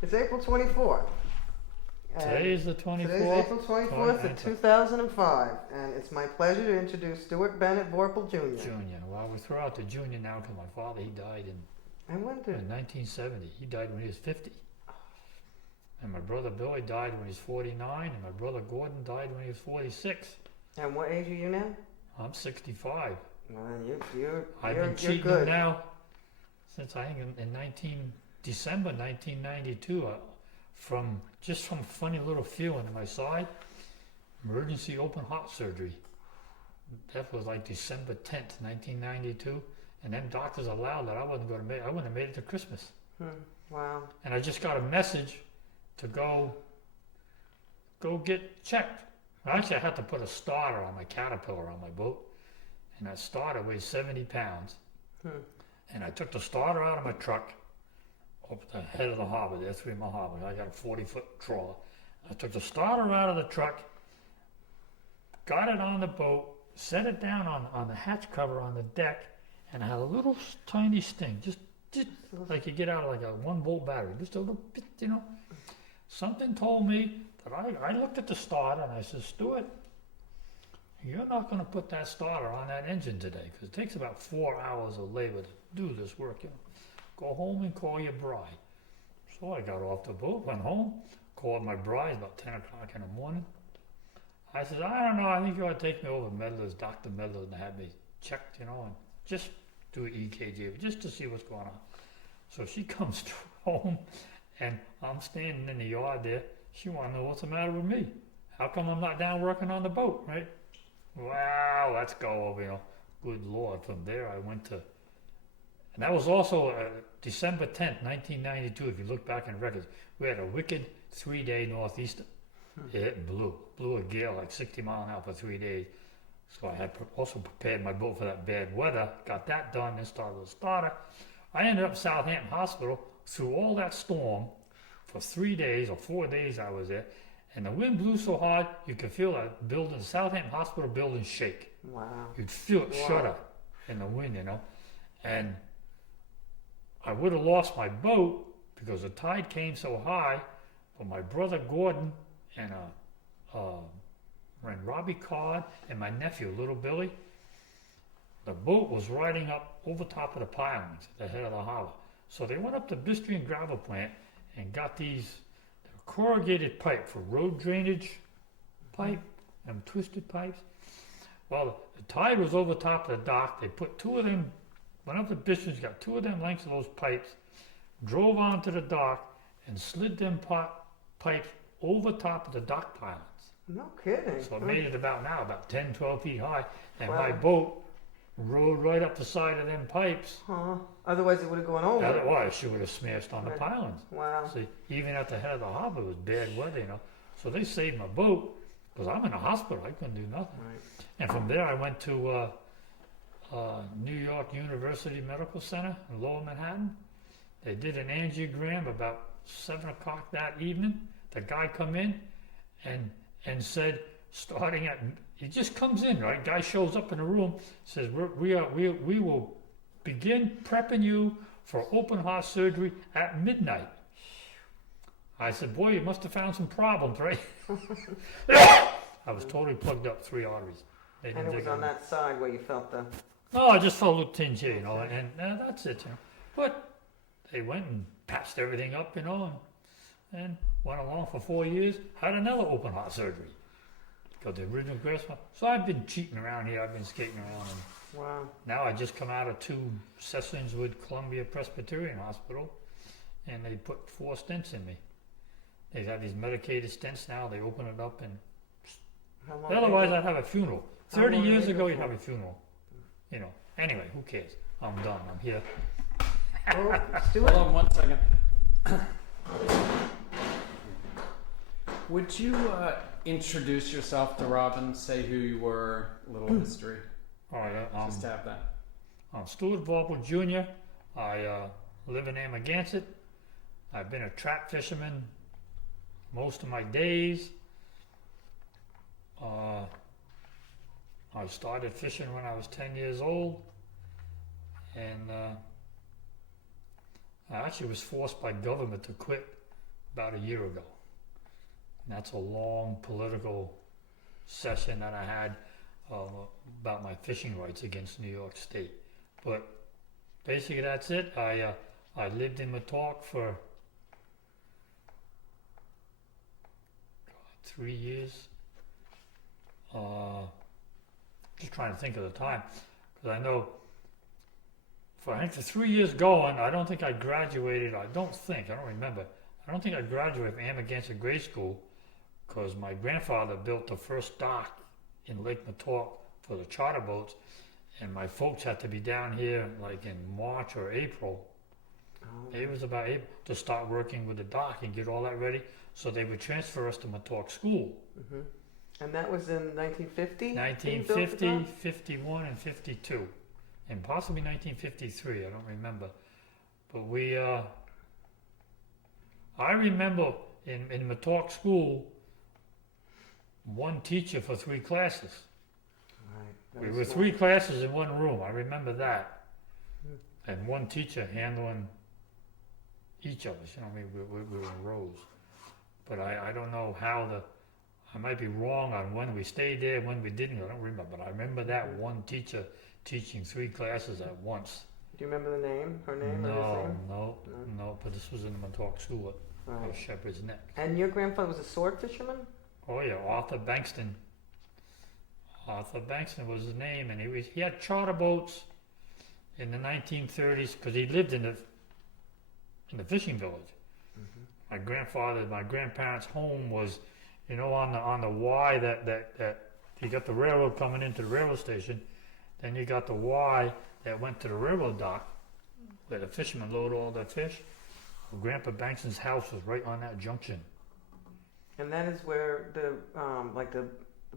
It's April 24th. Today is the 24th. Today's April 24th of 2005, and it's my pleasure to introduce Stuart Bennett Vorpahl Jr. Junior. Well, we throw out the junior now because my father, he died I wonder. in 1970. He died when he was 50. And my brother Billy died when he was 49, and my brother Gordon died when he was 46. And what age are you now? I'm 65. Well, you're I've been cheating good. now since I think in December 1992. From funny little feeling in my side, emergency open heart surgery. That was like December 10th, 1992, and then doctors allowed that I wasn't going to make. I wouldn't have made it to Christmas. Wow. And I just got a message to go get checked. Actually, I had to put a starter on my Caterpillar on my boat, and that starter weighs 70 pounds. And I took the starter out of my truck. Up at the head of the harbor there, 3 Mile Harbor. I got a 40-foot trawler. I took the starter out of the truck, got it on the boat, set it down on the hatch cover on the deck, and I had a little tiny sting, just like you get out of like a 1-volt battery, just a little bit, you know. Something told me that I looked at the starter and I said, Stuart, you're not going to put that starter on that engine today because it takes about 4 hours of labor to do this work, you know. Go home and call your bride. So I got off the boat, went home, called my bride about 10 o'clock in the morning. I said, I don't know, I think you ought to take me over to Medler's, Dr. Medler's, and have me checked, you know, and just do an EKG, just to see what's going on. So she comes home, and I'm standing in the yard there. She wanted to know what's the matter with me. How come I'm not down working on the boat, right? Wow, let's go over, you know. Good Lord, from there I went to, and that was also December 10th, 1992, if you look back in records. We had a wicked 3-day northeaster. It blew a gale like 60 miles an hour for 3 days. So I had also prepared my boat for that bad weather, got that done, then started the starter. I ended up Southampton Hospital through all that storm for 3 days or 4 days I was there. And the wind blew so hard, you could feel that building, Southampton Hospital building shake. Wow. You'd feel it shudder in the wind, you know. And I would have lost my boat because the tide came so high, but my brother Gordon and Robbie Card and my nephew, little Billy, the boat was riding up over top of the pilings at the head of the harbor. So they went up to Bistry and Gravel Plant and got these corrugated pipe for road drainage pipe and twisted pipes. Well, the tide was over top of the dock. They put 2 of them, went up to Bistry, got 2 of them lengths of those pipes, drove onto the dock, and slid them pipes over top of the dock pilings. No kidding. So it made it about 10, 12 feet high, and Wow. my boat rode right up the side of them pipes. Otherwise it would have gone over. Otherwise, she would have smashed on the Right. pilings. Wow. See, even at the head of the harbor, it was bad weather, you know. So they saved my boat because I'm in a hospital. I couldn't do nothing. Right. And from there, I went to New York University Medical Center in Lower Manhattan. They did an angiogram about 7 o'clock that evening. The guy come in and said, starting at, he just comes in, right? Guy shows up in the room, says, we will begin prepping you for open heart surgery at midnight. I said, boy, you must have found some problems, right? I was totally plugged up 3 arteries. They And didn't it was dig on that side where you felt the... No, I just felt a little tinge here, you know, and that's it, you know. But they went and patched everything up, you know, and went along for 4 years, had another open heart surgery. Got the original grasp. So I've been cheating around here, I've been skating around, and Wow. now I just come out of 2 sessions with Columbia Presbyterian Hospital, and they put 4 stents in me. They have these medicated stents now, they open it up, and How long otherwise did I'd have a funeral. How 30 long did years they ago, go you'd for? have a funeral. You know, anyway, who cares? I'm done, I'm here. Oh, Stuart? Hold on 1 second. Would you introduce yourself to Robin, say who you were, a little history, All right, just to have that. I'm Stuart Vorpahl Jr. I live in Amagansett. I've been a trap fisherman most of my days. I started fishing when I was 10 years old, and I actually was forced by government to quit about a year ago. And that's a long political session that I had about my fishing rights against New York State. But basically that's it. I lived in Montauk for 3 years. Just trying to think of the time, because I know I think the 3 years going, I don't think I graduated. I don't remember. I don't think I graduated from Amagansett Grade School, because my grandfather built the first dock in Lake Montauk for the charter boats, and my folks had to be down here like in March or April. It was about April to start working with the dock and get all that ready, so they would transfer us to Montauk School. Mm-hmm. And that was in 1950? 1950, 51, and 52. And possibly 1953, I don't remember. But I remember in Montauk School, one teacher for 3 classes. Right. We were 3 classes in one room, I remember that. And one teacher handling each of us, we were in rows. But I don't know how I might be wrong on when we stayed there, when we didn't, I don't remember. But I remember that one teacher teaching 3 classes at once. Do you remember the name, her name? or his name? No, but this was in the Montauk School Right. of Shepherd's Neck. And your grandfather was a sword fisherman? Oh yeah, Arthur Bankston. Arthur Bankston was his name, and he had charter boats in the 1930s because he lived in the fishing village. Mm-hmm. My grandparents' home was, on the Y that you got the railroad coming into the railroad station, then you got the Y that went to the railroad dock where the fishermen load all their fish. Well, Grandpa Bankston's house was right on that junction. And that is where the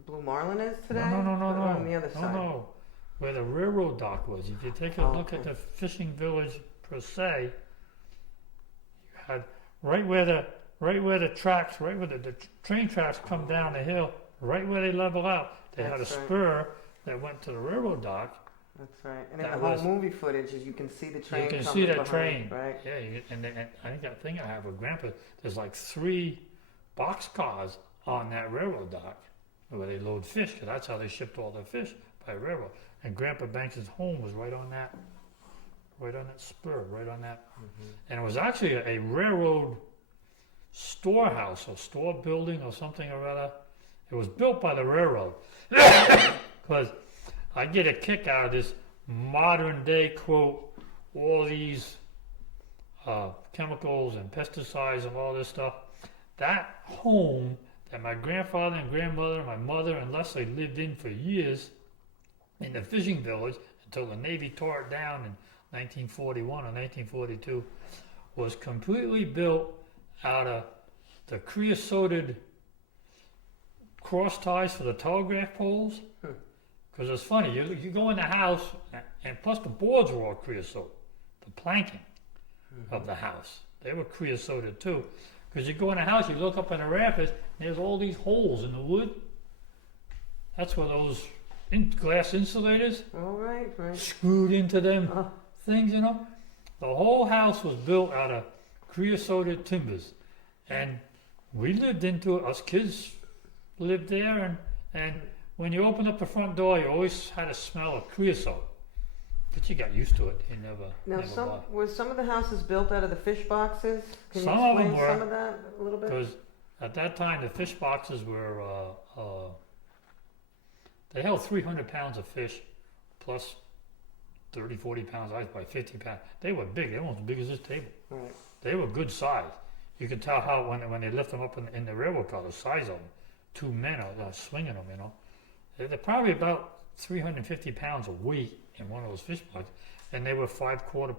Blue Marlin is today? No. On the other side? No. Where the railroad dock was. If you take a look at the fishing village per se, you had right where the train tracks come down the hill, right where they level out, they had a spur that went to the railroad dock. That's right. And in the whole movie footage, you can see the train. You can coming see that behind, train, right? Yeah, and I think that thing I have with Grandpa, there's like 3 boxcars on that railroad dock where they load fish, because that's how they shipped all their fish, by railroad. And Grandpa Banks' home was right on that spur, right on that. Mm-hmm. And it was actually a railroad storehouse or store building or something or other. It was built by the railroad. Because I get a kick out of this modern day quote, all these chemicals and pesticides and all this stuff. That home that my grandfather and grandmother and my mother and Leslie lived in for years in the fishing village until the Navy tore it down in 1941 or 1942 was completely built out of the creosoted cross ties for the telegraph poles. Because it's funny, you go in the house, and plus the boards were all creosote, the planking of the house. They were creosoted too. Because you go in the house, you look up in the rafters, and there's all these holes in the wood. That's where those glass insulators right. screwed into them things, The whole house was built out of creosoted timbers. And we lived into it, us kids lived there, and when you opened up the front door, you always had a smell of creosote. But you got used to it. You never were some of the houses built out of the fish boxes? Can some you explain of them were, some of that a little bit? Because at that time, the fish boxes were, they held 300 pounds of fish, plus 30, 40 pounds ice by 50 pounds. They were big. They were almost as big as this table. Right. They were good size. You could tell how when they lift them up in the railroad car, the size of them. 2 men are swinging them, They're probably about 350 pounds of weight in one of those fish boxes. And they were 5/4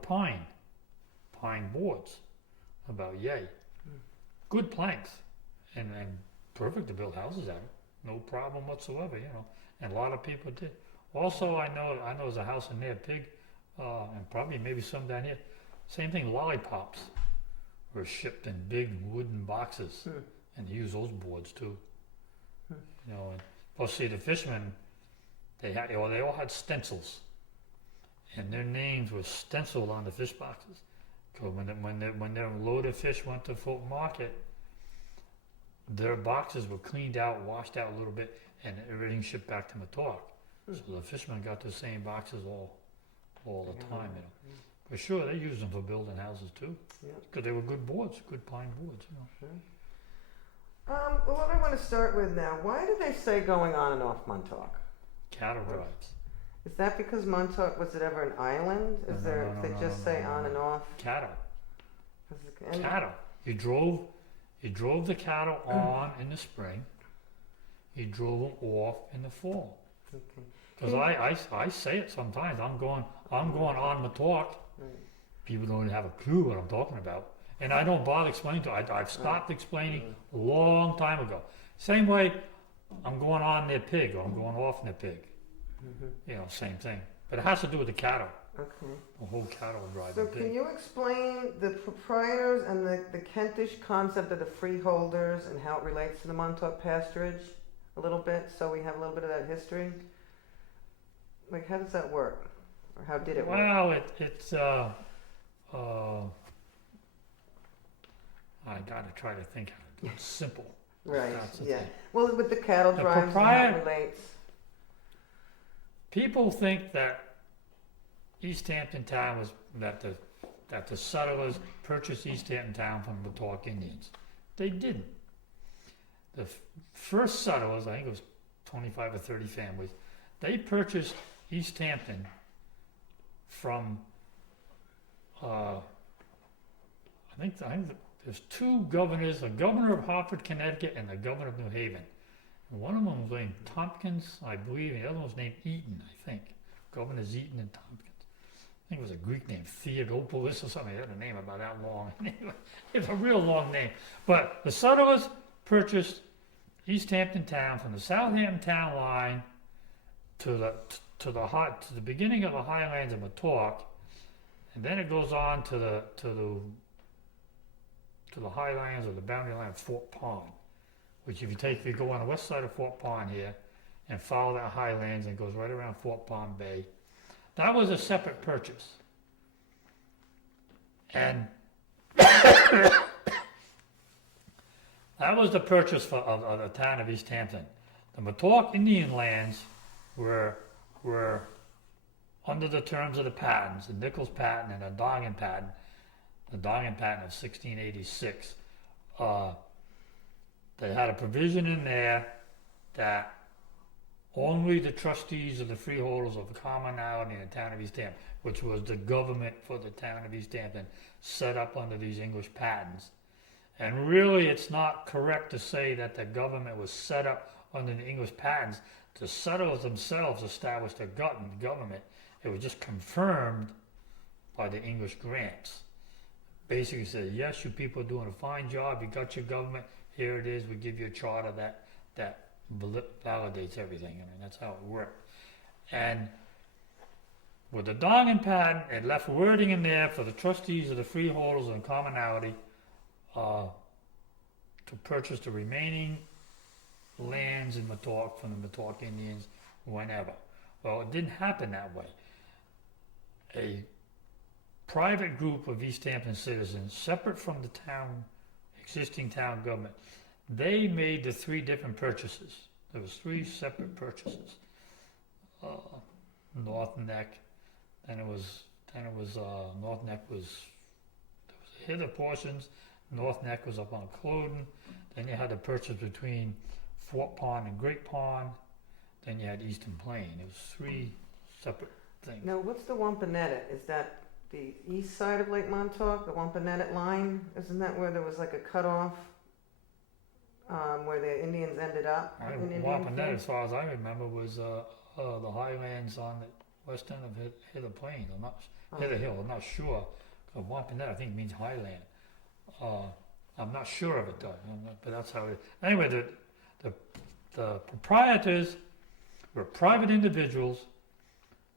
pine boards, about yay. Good planks, and perfect to build houses out of. No problem whatsoever, And a lot of people did. Also, I know there's a house in there, big, and probably maybe some down here. Same thing, lollipops were shipped in big wooden boxes, and they use those boards too. And plus, see, the fishermen, they all had stencils, and their names were stenciled on the fish boxes. 'Cause when their loaded fish went to Fulton Market, their boxes were cleaned out, washed out a little bit, and everything shipped back to Montauk. So the fishermen got the same boxes all the time, you know. For sure, they used them for building houses too, Yeah. because they were good boards, good pine boards, you know. Sure. Well, what I want to start with now, why do they say going on and off Montauk? Cattle drives. Is that because Montauk, was it ever an island? No, Is no, there, no, they no, just no, say no, on no. and off? Cattle. And- Cattle. You drove the cattle on in the spring. You drove them off in the fall. Okay. Because I say it sometimes. I'm going on Montauk. Right. People don't have a clue what I'm talking about, and I don't bother explaining to. I've stopped explaining a long time ago. Same way, I'm going on their pig, or I'm going off their pig. You know, same thing. But it has to do with the cattle. Okay. The whole cattle driving So pig. can you explain the proprietors and the Kentish concept of the freeholders and how it relates to the Montauk pasturage a little bit, so we have a little bit of that history? Like, how does that work? Or how did it work? Well, it's I gotta try to think how to do it simple. Right, That's the yeah. thing. Well, with the cattle The drives and how it relates. People think that East Hampton Town was that the settlers purchased East Hampton Town from the Montauk Indians. They didn't. The first settlers, I think it was 25 or 30 families, they purchased East Hampton from I think there's two governors, the governor of Hartford, Connecticut, and the governor of New Haven. And one of them was named Tompkins, I believe, and the other one was named Eaton, I think. Governors Eaton and Tompkins. I think it was a Greek name, Theodopoulos or something. It had a name about that long. It's a real long name. But the settlers purchased East Hampton Town from the Southampton Town line to the beginning of the highlands of Montauk, and then it goes on to the highlands or the boundary line of Fort Pond, which if you go on the west side of Fort Pond here and follow that highlands and goes right around Fort Pond Bay, that was a separate purchase. And that was the purchase of the town of East Hampton. The Montauk Indian lands were under the terms of the patents, the Nichols patent and the Dongan patent. The Dongan patent of 1686. They had a provision in there that only the trustees of the freeholders of the commonalty in the town of East Hampton, which was the government for the town of East Hampton, set up under these English patents. And really, it's not correct to say that the government was set up under the English patents. The settlers themselves established a government. It was just confirmed by the English grants. Basically said, yes, you people are doing a fine job. You got your government. Here it is. We give you a charter that validates everything. I mean, that's how it worked. And with the Dongan patent, it left wording in there for the trustees of the freeholders and commonalty to purchase the remaining lands in Montauk from the Montauk Indians whenever. Well, it didn't happen that way. A private group of East Hampton citizens, separate from the existing town government, they made the three different purchases. There was three separate purchases. North Neck, then it was North Neck was there was hither portions. North Neck was up on Cloden. Then you had the purchase between Fort Pond and Great Pond. Then you had Eastern Plain. It was three separate things. Now, what's the Wampanoag? Is that the east side of Lake Montauk, the Wampanoag line? Isn't that where there was like a cutoff, where the Indians ended up? in Indian Wampanoag, Field? as far as I remember, was the highlands on the west end of Hither Plain. Hither Hill. I'm not sure. Wampanoag, I think, means highland. I'm not sure of it though. But that's how it. Anyway, the proprietors were private individuals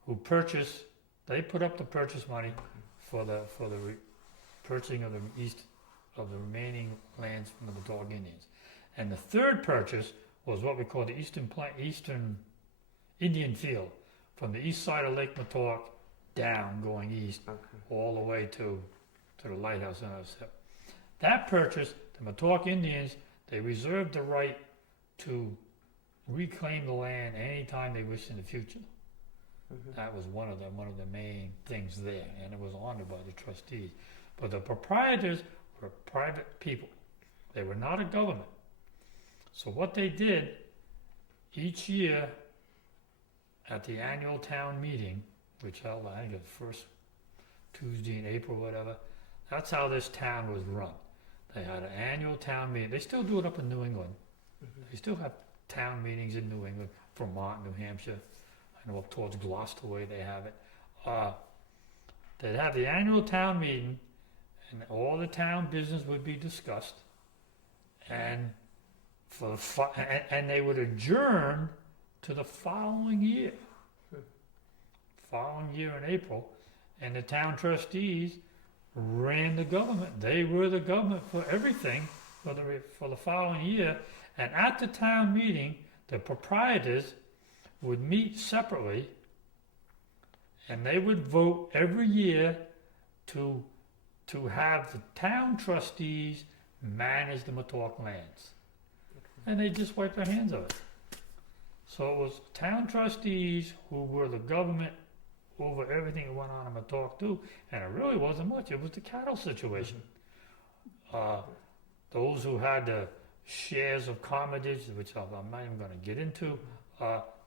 who purchased. They put up the purchase money for the purchasing of the remaining lands from the Montauk Indians, and the third purchase was what we call the Eastern Indian Field, from the east side of Lake Montauk down, going east, Okay. all the way to to the lighthouse and all that. That purchase, the Montauk Indians, they reserved the right to reclaim the land anytime they wished in the future. That was one of the main things there, and it was honored by the trustees. But the proprietors were private people. They were not a government. So what they did each year at the annual town meeting, which held, I think, the first Tuesday in April, whatever, that's how this town was run. They had an annual town meeting. They still do it up in New England. They still have town meetings in New England, Vermont, New Hampshire. I know up towards Gloucester way they have it. They'd have the annual town meeting, and all the town business would be discussed, and and they would adjourn to the following year. Following year in April, and the town trustees ran the government. They were the government for everything for the following year. And at the town meeting, the proprietors would meet separately, and they would vote every year to have the town trustees manage the Montauk lands. And they just wiped their hands of it. So it was town trustees who were the government over everything that went on in Montauk too, and it really wasn't much. It was the cattle situation. Those who had the shares of commotage, which I'm not even going to get into,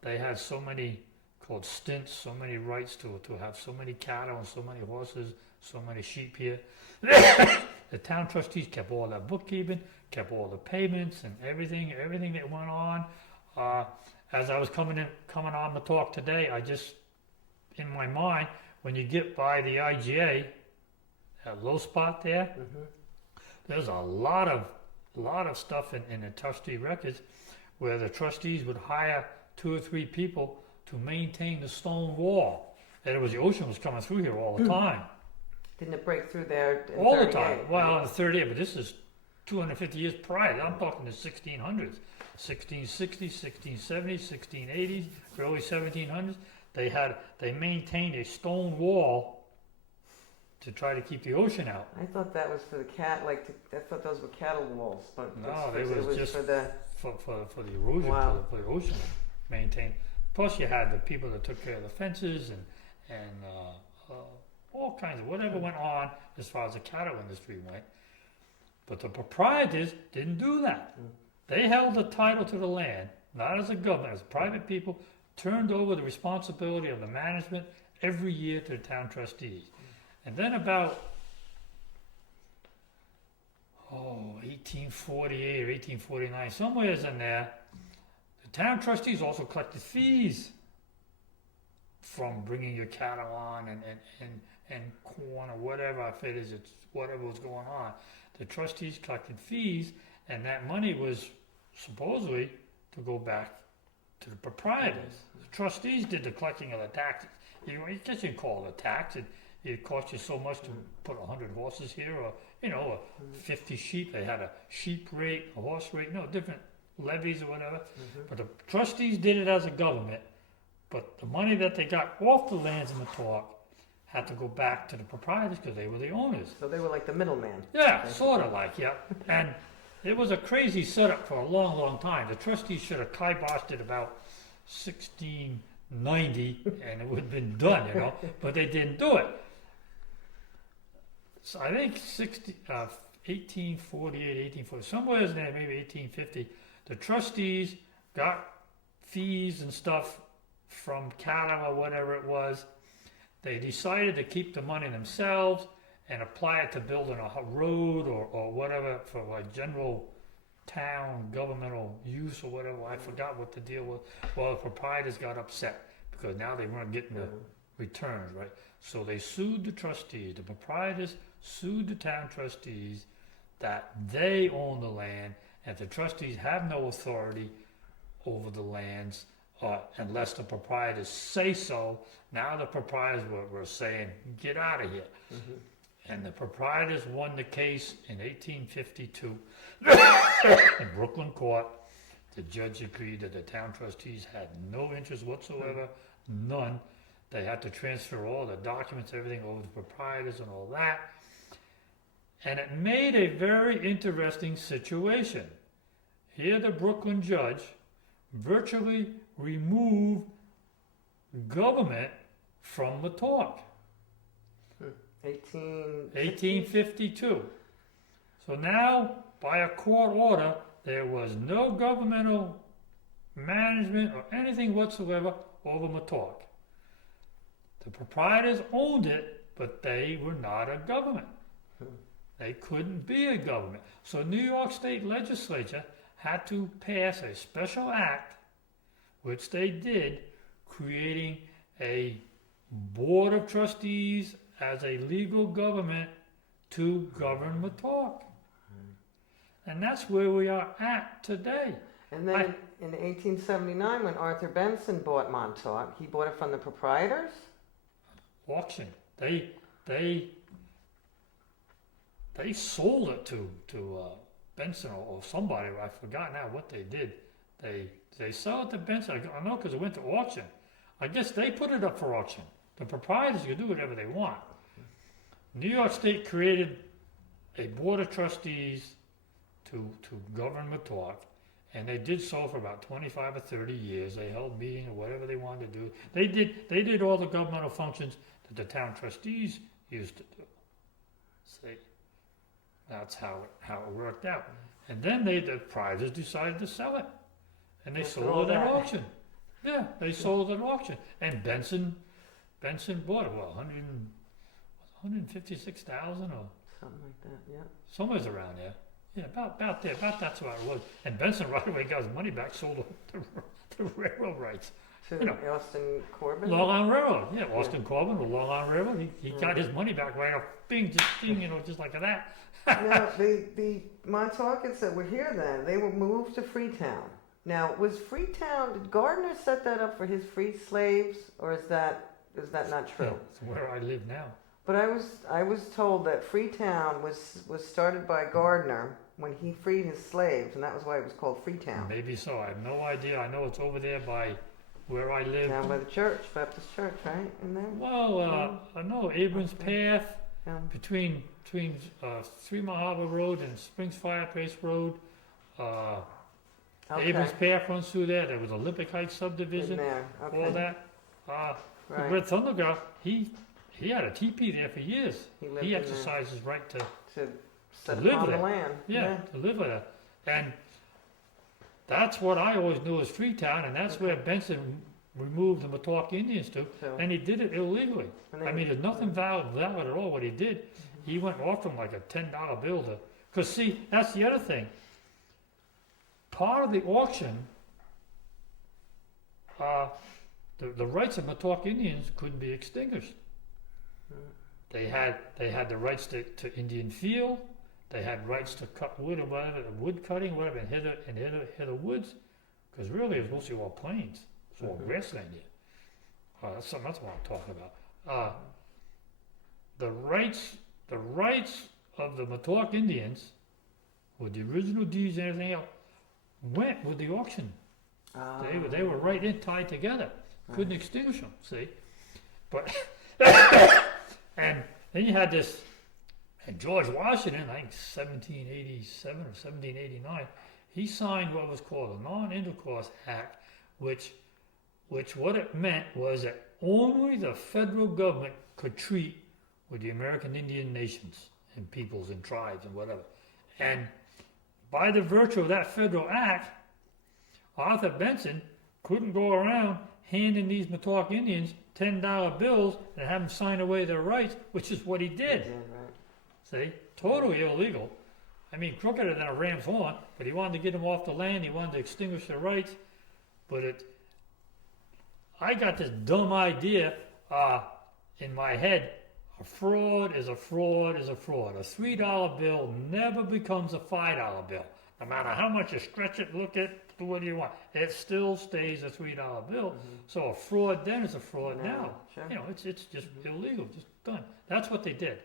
they had so many called stints, so many rights to have so many cattle and so many horses, so many sheep here. The town trustees kept all that bookkeeping, kept all the payments and everything that went on. As I was coming on the talk today, I just, in my mind, when you get by the IGA, that low spot there, there's a lot of stuff in the trustee records where the trustees would hire 2 or 3 people to maintain the stone wall. And it was the ocean was coming through here all the time. Didn't it break through there in All the 38, time. right? Well, in the 38, but this is 250 years prior. I'm talking the 1600s, 1660s, 1670s, 1680s, early 1700s. They maintained a stone wall to try to keep the ocean out. I thought that was for the cat, I thought those were cattle walls, but No, it was just for the. for the erosion, Wow. for the ocean maintained. Plus, you had the people that took care of the fences and all kinds of whatever went on as far as the cattle industry went. But the proprietors didn't do that. They held the title to the land, not as a government, as private people, turned over the responsibility of the management every year to the town trustees. And then about 1848 or 1849, somewhere in there, the town trustees also collected fees from bringing your cattle on and corn or whatever, if it is, it's whatever was going on. The trustees collected fees, and that money was supposedly to go back to the proprietors. The trustees did the collecting of the taxes. I guess you can call it a tax. It cost you so much to put 100 horses here, or 50 sheep. They had a sheep rate, a horse rate, different levies or whatever. But the trustees did it as a government. But the money that they got off the lands in the talk had to go back to the proprietors because they were the owners. So they were like the middleman. Yeah, sort of like, yeah. And it was a crazy setup for a long, long time. The trustees should have kiboshed it about 1690 and it would have been done, but they didn't do it. So I think 1848, 1840, somewhere in there, maybe 1850, the trustees got fees and stuff from cattle or whatever it was. They decided to keep the money themselves and apply it to building a road or whatever for a general town governmental use or whatever. I forgot what the deal was. Well, the proprietors got upset because now they weren't getting the returns, right? So they sued the trustees. The proprietors sued the town trustees that they own the land and the trustees have no authority over the lands unless the proprietors say so. Now the proprietors were saying, get out of here. And the proprietors won the case in 1852 in Brooklyn Court. The judge agreed that the town trustees had no interest whatsoever, none. They had to transfer all the documents, everything over to the proprietors and all that. And it made a very interesting situation. Here the Brooklyn judge virtually removed government from Montauk. 1852. So now, by a court order, there was no governmental management or anything whatsoever over Montauk. The proprietors owned it, but they were not a government. They couldn't be a government. So New York State Legislature had to pass a special act, which they did, creating a board of trustees as a legal government to govern Montauk. And that's where we are at today. And then in 1879, when Arthur Benson bought Montauk, he bought it from the proprietors? Auction. They sold it to Benson or somebody. I forgot now what they did. They sold it to Benson. I know because it went to auction. I guess they put it up for auction. The proprietors can do whatever they want. New York State created a board of trustees to govern Montauk, and they did so for about 25 or 30 years. They held meetings or whatever they wanted to do. They did all the governmental functions that the town trustees used to do. See, that's how it worked out. And then the proprietors decided to sell it, and they sold it at auction. Yeah, they sold it at auction, and Benson bought it. Well, 156,000 or Something like that, yeah. somewhere around there. Yeah, about there. About that's what it was. And Benson right away got his money back, sold the railroad rights. To Austin Corbin? Long Island Railroad. Yeah, Austin Corbin with Long Island Railroad. He got his money back right off. Bing, just like that. Now, the Montaukans that were here then, they were moved to Freetown. Now, did Gardner set that up for his free slaves, or is that not true? It's where I live now. But I was told that Freetown was started by Gardner when he freed his slaves, and that was why it was called Freetown. Maybe so. I have no idea. I know it's over there by where I live. Down by the church, Baptist church, right? In there? Well, I know Abrams Path, between 3 Mile Harbor Road and Springs Fireplace Road. Abrams Path runs through there. There was Olympic Heights subdivision. In there. Okay. All that. Right. Red Thunderground, he had a teepee there for years. He exercised his right to live on there. The land. Yeah, to live there. And that's what I always knew as Freetown, and that's where Benson removed the Montauk Indians to, and he did it illegally. I mean, there's nothing valid at all what he did. He went off them like a $10 bill because see, that's the other thing. Part of the auction, the rights of Montauk Indians couldn't be extinguished. They had the rights to Indian field. They had rights to cut wood or whatever, wood cutting, whatever, and hit the woods, because really it was mostly all plains. It's all grassland here. That's what I'm talking about. The rights of the Montauk Indians, with the original deeds and everything else, went with the auction. They were right in tied together. Couldn't extinguish them. See, but and then you had this. And George Washington, I think 1787 or 1789, he signed what was called a Non-Intercourse Act, which what it meant was that only the federal government could treat with the American Indian nations and peoples and tribes and whatever. And by the virtue of that federal act, Arthur Benson couldn't go around handing these Montauk Indians $10 bills and have them sign away their rights, which is what he did. See, totally illegal. I mean, crookeder than a ram's horn, but he wanted to get them off the land. He wanted to extinguish their rights. But I got this dumb idea in my head. A fraud is a fraud is a fraud. A $3 bill never becomes a $5 bill. No matter how much you stretch it, look at, do what you want. It still stays a $3 bill. So a fraud then is a fraud now. Sure. You know, it's just illegal, just done. That's what they did.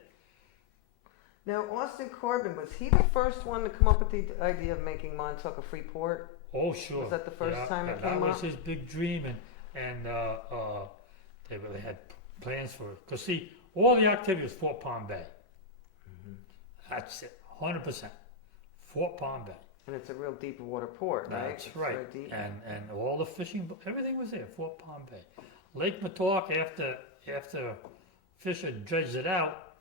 Now, Austin Corbin, was he the first one to come up with the idea of making Montauk a free port? Oh, sure. Was that the first time it came up? That was his big dream, and they really had plans for it. Because, see, all the activity was Fort Palm Bay. That's it, 100%. Fort Palm Bay. And it's a real deep water port, right? That's It's right. very deep. And all the fishing, everything was there, Fort Palm Bay. Lake Montauk, after Fisher dredged it out,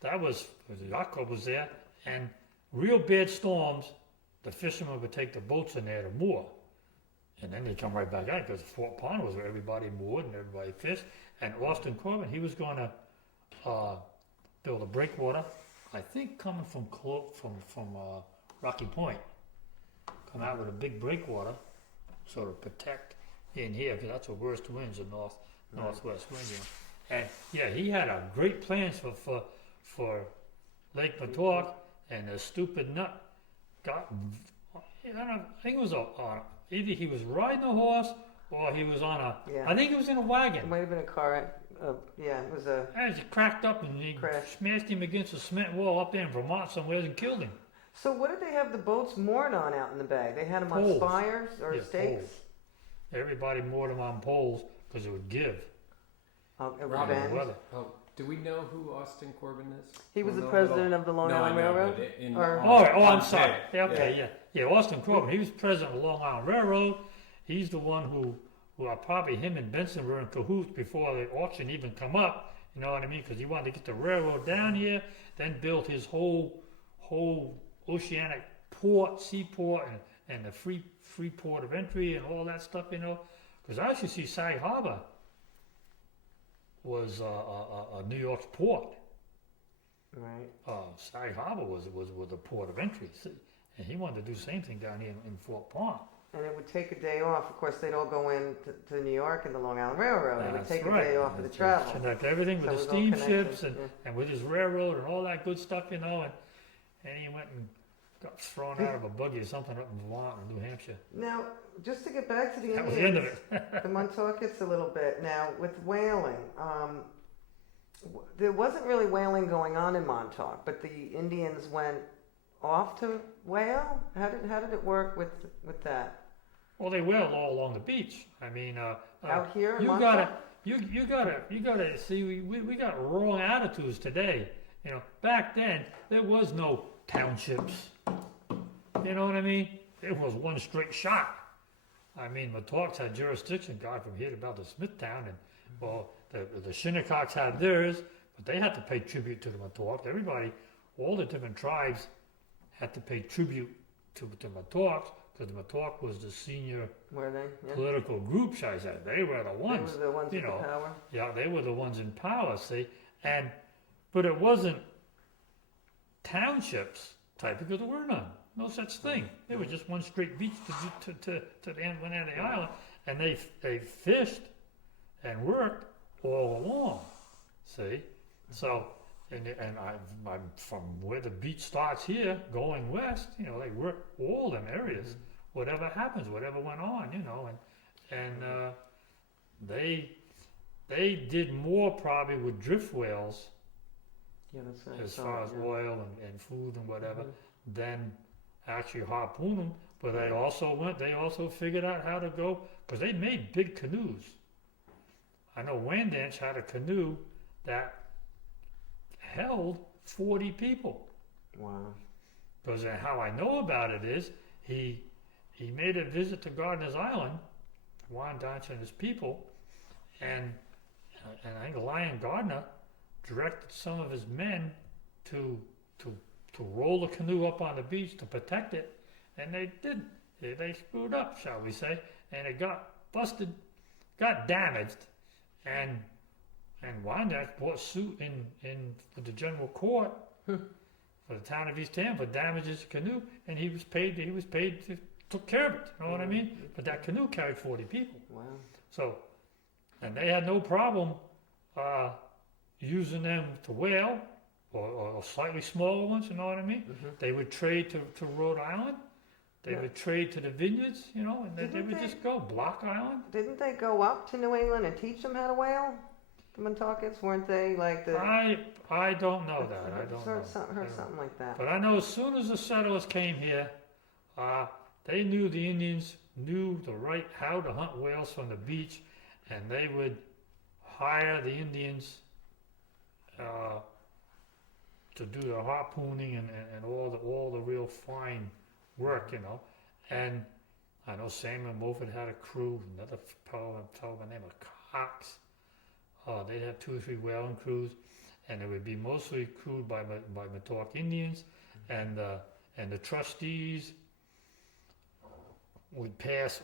that was, the yacht club was there, and real bad storms, the fishermen would take the boats in there to moor. And then they come right back out, because Fort Pond was where everybody moored and everybody fished. And Austin Corbin, he was going to build a breakwater, I think coming from Rocky Point. Come out with a big breakwater, sort of protect in here, because that's the worst winds, the northwest winds. And yeah, he had a great plans for Lake Montauk, and the stupid nut got, I don't know, I think it was either he was riding a horse or he was on I think he was in a It wagon. might have been a car. Yeah, it was a And he cracked up and he crash. smashed him against a cement wall up there in Vermont somewhere and killed him. So what did they have the boats moored on out in the bay? They had them on Poles. spires or Yeah, stakes? poles. Everybody moored them on poles because it would give. It would Robin, bend. weather. Oh, do we know who Austin Corbin is? He was Or the no? president of the Long No, I Island know, Railroad? but in- Or- I'm on sorry. tape. Yeah, okay, yeah. Austin Corbin, he was president of the Long Island Railroad. He's the one who probably him and Benson were in cahoots before the auction even come up. You know what I mean? Because he wanted to get the railroad down here, then built his whole oceanic port, seaport, and the free port of entry and all that stuff. You know, because I actually see Sag Harbor was a New York's port. Right. Sag Harbor was the port of entry, and he wanted to do the same thing down here in Fort Pond. And it would take a day off. Of course, they'd all go in to New York and the Long Island Railroad. It would That's take right. a day off of the That's travel. Connect everything with So the it was all steamships connected, and with his railroad and all that good stuff, you know. And he went and got thrown out of a buggy or something up in Vermont or New Hampshire. Now, just to get back to the That was the end of Indians, it. the Montaukets a little bit. Now, with whaling, there wasn't really whaling going on in Montauk, but the Indians went off to whale. How did it work with that? Well, they whaled all along the beach. I mean, Out here in you Montauk? you gotta see. We got wrong attitudes today. You know, back then there was no townships. You know what I mean? It was one straight shot. I mean, Montauk's had jurisdiction, God from here to about the Smithtown, and well, the Shinnecocks had theirs, but they had to pay tribute to the Montauk. Everybody, all the different tribes, had to pay tribute to Montauk, because the Montauk was the senior Were they? Yeah. political group, shall I say. They were the ones. They were the ones you with know. the power. Yeah, they were the ones in power, see? But it wasn't townships type, because there were none. No such thing. They were just one straight beach to the end, one end of the island. And they fished and worked all along, see? So, I'm from where the beach starts here, going west, you know, they work all them areas. Whatever happens, whatever went on, you know, and they did more probably with drift whales Yeah, that's right. as So, far as yeah. oil and food and whatever Mhm. than actually harpoon them. But they also figured out how to go, because they made big canoes. I know Wandance had a canoe that held 40 people. Wow. Because how I know about it is he made a visit to Gardiner's Island, Wyandotte and his people, and I think Lion Gardner directed some of his men to roll the canoe up on the beach to protect it, and they didn't. They screwed up, shall we say, and it got busted, got damaged, and Wyandotte brought suit in for the general court for the town of East Ham for damages to canoe, and he was paid to took care of it. You know what I mean? But that canoe carried 40 people. Wow. So, and they had no problem using them to whale or slightly smaller ones. You know what I mean? Mhm. They would trade to Rhode Island. They Yeah. would trade to the vineyards. You know, and they Didn't would they- just go Block Island. Didn't they go up to New England and teach them how to whale? The Montaukets, weren't they like the? I don't know that. I don't know. Heard something I don't know. like that. But I know as soon as the settlers came here, they knew the Indians knew how to hunt whales from the beach, and they would hire the Indians to do the harpooning and all the real fine work, And I know Samuel Moffat had a crew, another fellow by the name of Cox. They'd have 2 or 3 whaling crews, and it would be mostly crewed by Montauk Indians, and the trustees would pass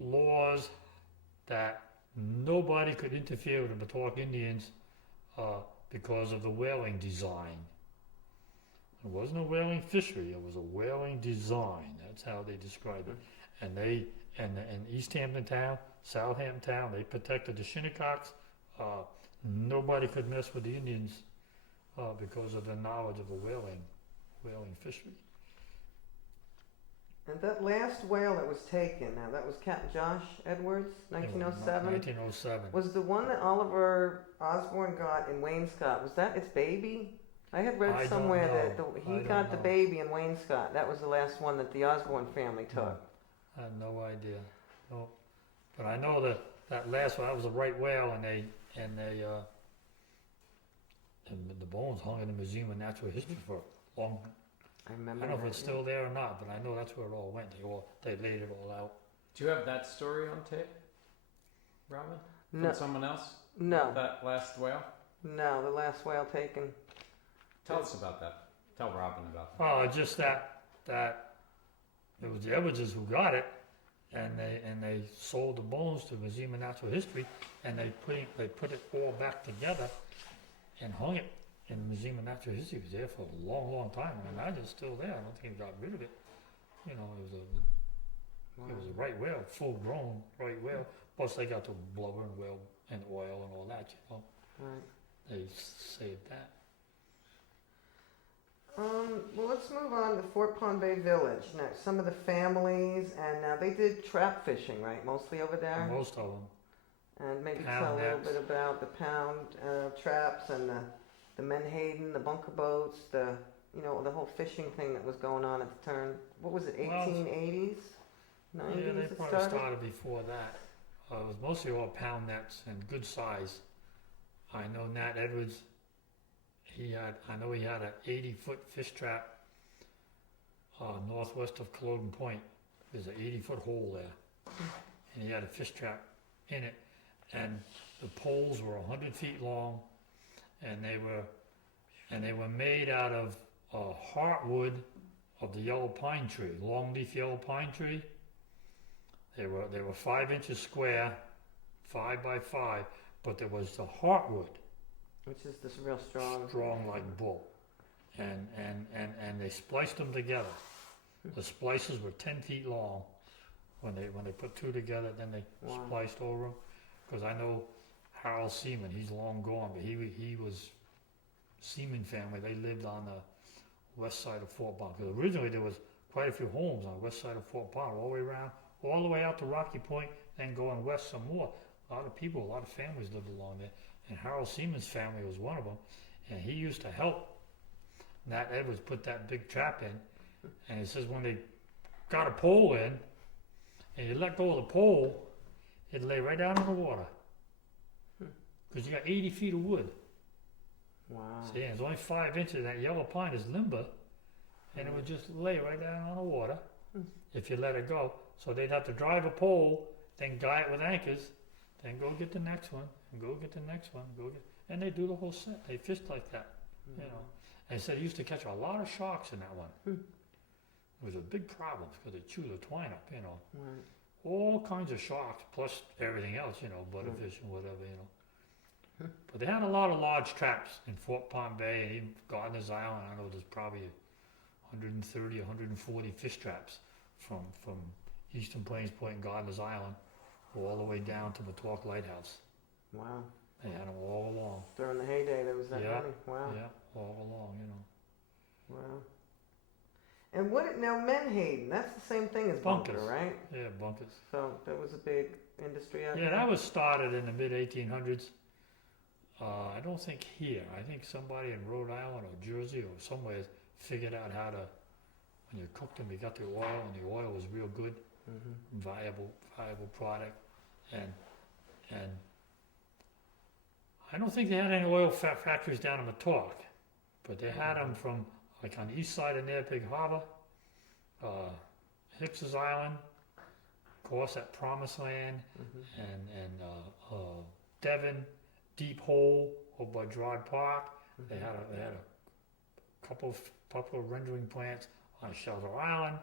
laws that nobody could interfere with the Montauk Indians because of the whaling design. It wasn't a whaling fishery; it was a whaling design. That's how they described it. And they and East Hampton Town, Southampton Town, they protected the Shinnecocks. Nobody could mess with the Indians because of the knowledge of the whaling fishery. And that last whale that was taken, now that was Captain Josh Edwards, 1907. 1907. Was the one that Oliver Osborne got in Wainscott, was that its baby? I had read I don't somewhere know. that he I don't got the know. baby in Wainscott. That was the last one that the Osborne family took. I have no idea. No. But I know that last one, that was a right whale, and the bones hung in the Museum of Natural History for a long. I I remember. don't know if that, it's still there or not, but I know that's where it all went. They laid it all out. Do you have that story on tape, Robin? From No, someone else? no, That last whale? no, the last whale taken. Tell us about that. Tell Robin about that. Oh, just that it was the Edwardses who got it, and they sold the bones to the Museum of Natural History, and they put it all back together, and hung it in the Museum of Natural History. It was there for a long, long time. I imagine it's still there. I don't think they got rid of it. It was a right whale, full grown right whale. Plus they got the blubber and whale and oil and all that. Right. They saved that. Well, let's move on to Fort Pond Bay Village. Now, some of the families, and now they did trap fishing, right? Mostly over there. Most of them. And maybe Pound tell a little nets. bit about the pound traps and the Menhaden, the bunker boats, the whole fishing thing that was going on at the turn. What was it, Well, 1880s, 90s? Yeah, they it probably started before that. It was mostly all pound nets and good size. I know Nat Edwards. I know he had an 80-foot fish trap northwest of Culloden Point. There's an 80-foot hole there, and he had a fish trap in it. And the poles were 100 feet long, and they were made out of heartwood of the yellow pine tree, longleaf yellow pine tree. They were 5 inches square, 5 by 5, but there was the heartwood. Which is this real strong. Strong like bull. And they spliced them together. The splices were 10 feet long. When they put 2 together, then they spliced over them. Because I know Harold Seaman, he's long gone, but he was Seaman family. They lived on the west side of Fort Pond. Because originally there was quite a few homes on the west side of Fort Pond, all the way around, all the way out to Rocky Point, then going west some more. A lot of families lived along there. And Harold Seaman's family was one of them, and he used to help Nat Edwards put that big trap in. And he says when they got a pole in, and you let go of the pole, it'd lay right down in the water. Because you got 80 feet of wood. Wow. See, and it's only 5 inches. That yellow pine is limber, and it would just lay right down on the water if you let it go. So they'd have to drive a pole, then guy it with anchors, then go get the next one, and go get the next one, and they do the whole set. They fished like that, And they said he used to catch a lot of sharks in that one. It was a big problem because they chew the twine up, Right. all kinds of sharks plus everything else, butterfish and whatever, But they had a lot of large traps in Fort Pond Bay and even Gardiner's Island. I know there's probably 130, 140 fish traps from Eastern Plains Point and Gardiner's Island all the way down to Montauk Lighthouse. Wow. They had them all along. During the heyday, there was that Yeah. many. Wow. Yeah, all along, Wow. And now Menhaden, that's the same thing as bunker, Bunkers. right? Yeah, bunkers. So that was a big industry out Yeah, there. that was started in the mid-1800s. I don't think here. I think somebody in Rhode Island or Jersey or somewhere figured out how to, when you cooked them, you got the oil, and the oil was real good, viable product. And I don't think they had any oil factories down in Montauk, but they had them from like on the east side of Near Pig Harbor, Hicks's Island, of course at Promised Land, and Devon, Deep Hole over by Dryde Park. They had a couple of rendering plants on Shelter Island.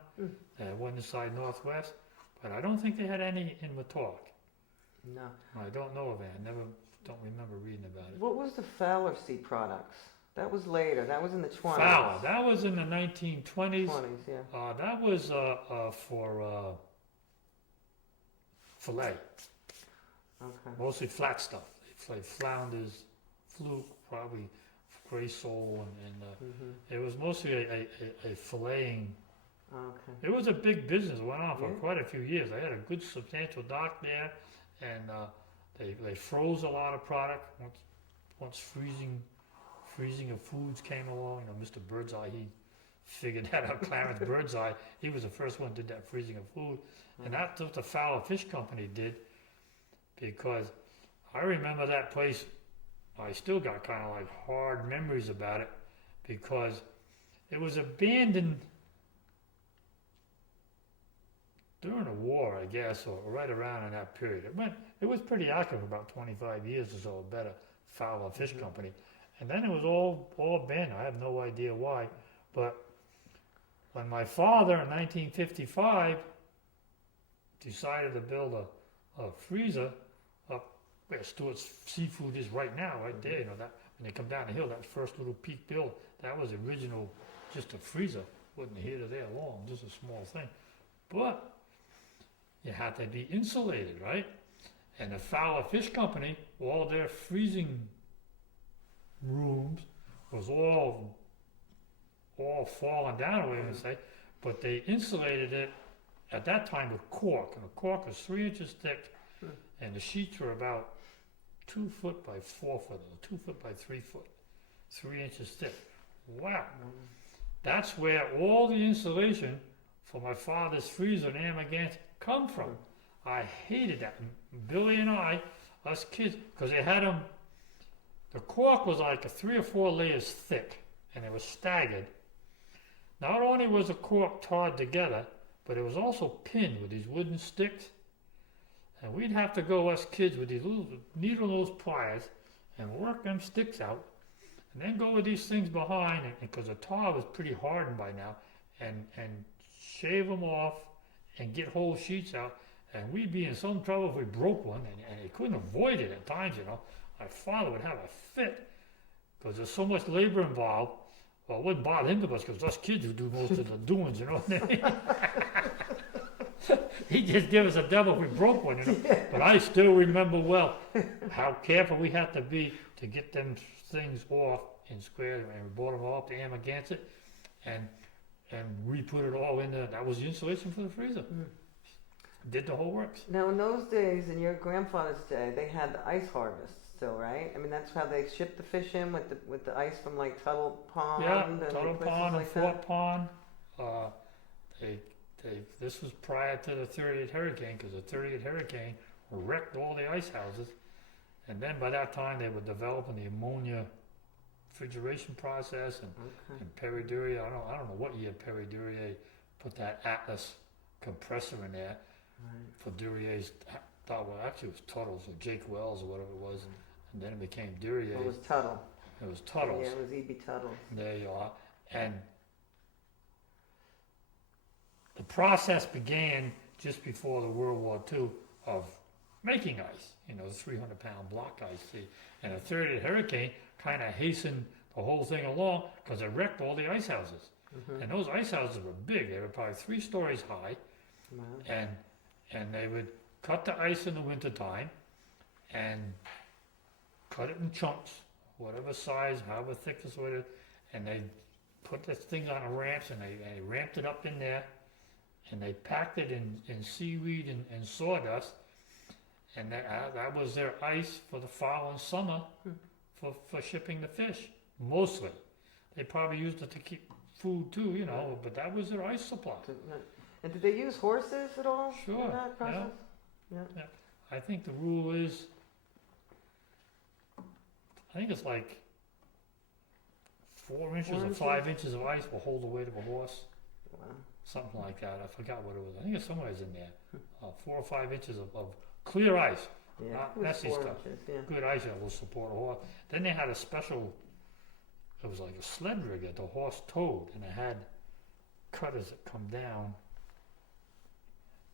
They had one inside Northwest, but I don't think they had any in Montauk. No. I don't know of it. Don't remember reading about it. What was the Fowler Seed products? That was later. That was in the 20s. Fowler, that was in the 1920s. 20s, yeah. That was for fillet, Okay. mostly flat stuff. They fillet flounders, fluke, probably gray sole, and it was mostly a filleting. Okay. It was a big business. It went on for Yeah. quite a few years. They had a good substantial dock there, and they froze a lot of product once freezing of foods came along. You know, Mr. Birdseye, he figured that out. Clarence Birdseye, he was the first one who did that freezing of food, and that's what the Fowler Fish Company did, because I remember that place. I still got kind of like hard memories about it, because it was abandoned during the war, I guess, or right around in that period. It was pretty active, about 25 years or so, better Fowler Fish Company. And then it was all abandoned. I have no idea why. But when my father in 1955 decided to build a freezer up where Stuart's Seafood is right now, right there, you know, that when they come down the hill, that first little peak build, that was original, just a freezer. Wasn't here to there long, just a small thing. But you had to be insulated, right? And the Fowler Fish Company, all their freezing rooms was all falling down, I would say, but they insulated it at that time with cork, and the cork was 3 inches thick, and the sheets were about 2 foot by 4 foot, or 2 foot by 3 foot, 3 inches thick. Wow. That's where all the insulation for my father's freezer in Amagansett come from. I hated that. Billy and I, us kids, because they had them, the cork was like 3 or 4 layers thick, and it was staggered. Not only was the cork tied together, but it was also pinned with these wooden sticks. And we'd have to go, us kids, with these little needle-nose pliers and work them sticks out, and then go with these things behind, because the tar was pretty hardened by now, and shave them off and get whole sheets out. And we'd be in some trouble if we broke one, and they couldn't avoid it at times, you know. My father would have a fit because there's so much labor involved. Well, it wouldn't bother him too much because us kids who do most of the doings, you know. He'd just give us a devil if we broke one, you know. But I still remember well how careful we had to be to get them things off in squares, and we brought them all up to Amagansett, and we put it all in there. That was the insulation for the freezer. Did the whole works. Now, in those days, in your grandfather's day, they had the ice harvest still, right? I mean, that's how they shipped the fish in with the ice from like Tuttle Pond. Yeah, and Tuttle places Pond like and Fort Pond. This was prior to the 30th hurricane, because the 30th hurricane wrecked all the ice houses, and then by that time they were developing the ammonia refrigeration process, and Perry Duryea. I don't know what year Perry Duryea put that Atlas compressor in there. Right. For Duryea's, well, actually it was Tuttle's or Jake Wells or whatever it was, and then it became Duryea. It was Tuttle. It was Tuttle's. Yeah, it was E.B. Tuttle. There you are. And the process began just before the World War II of making ice, you know, the 300-pound block ice. And the 30th hurricane kind of hastened the whole thing along because it wrecked all the ice houses. And those ice houses were big. They were probably 3 stories high. Wow. And they would cut the ice in the wintertime and cut it in chunks, whatever size, however thick this was, and they put this thing on the ramps, and they ramped it up in there, and they packed it in seaweed and sawdust, and that was their ice for the following summer for shipping the fish, mostly. They probably used it to keep food too, you know, but that was their ice supply. And did they use horses at all Sure, in that process? Yeah. I think the rule is, I think it's like 4 inches or inches? 5 inches of ice will hold the weight of a horse. Wow. Something like that. I forgot what it was. I think it's somewhere in there. 4 or 5 inches of clear ice. Yeah, Not it was messy 4 stuff. inches, yeah. Good ice that will support a horse. Then they had a special, it was like a sled rig that the horse towed, and it had cutters that come down.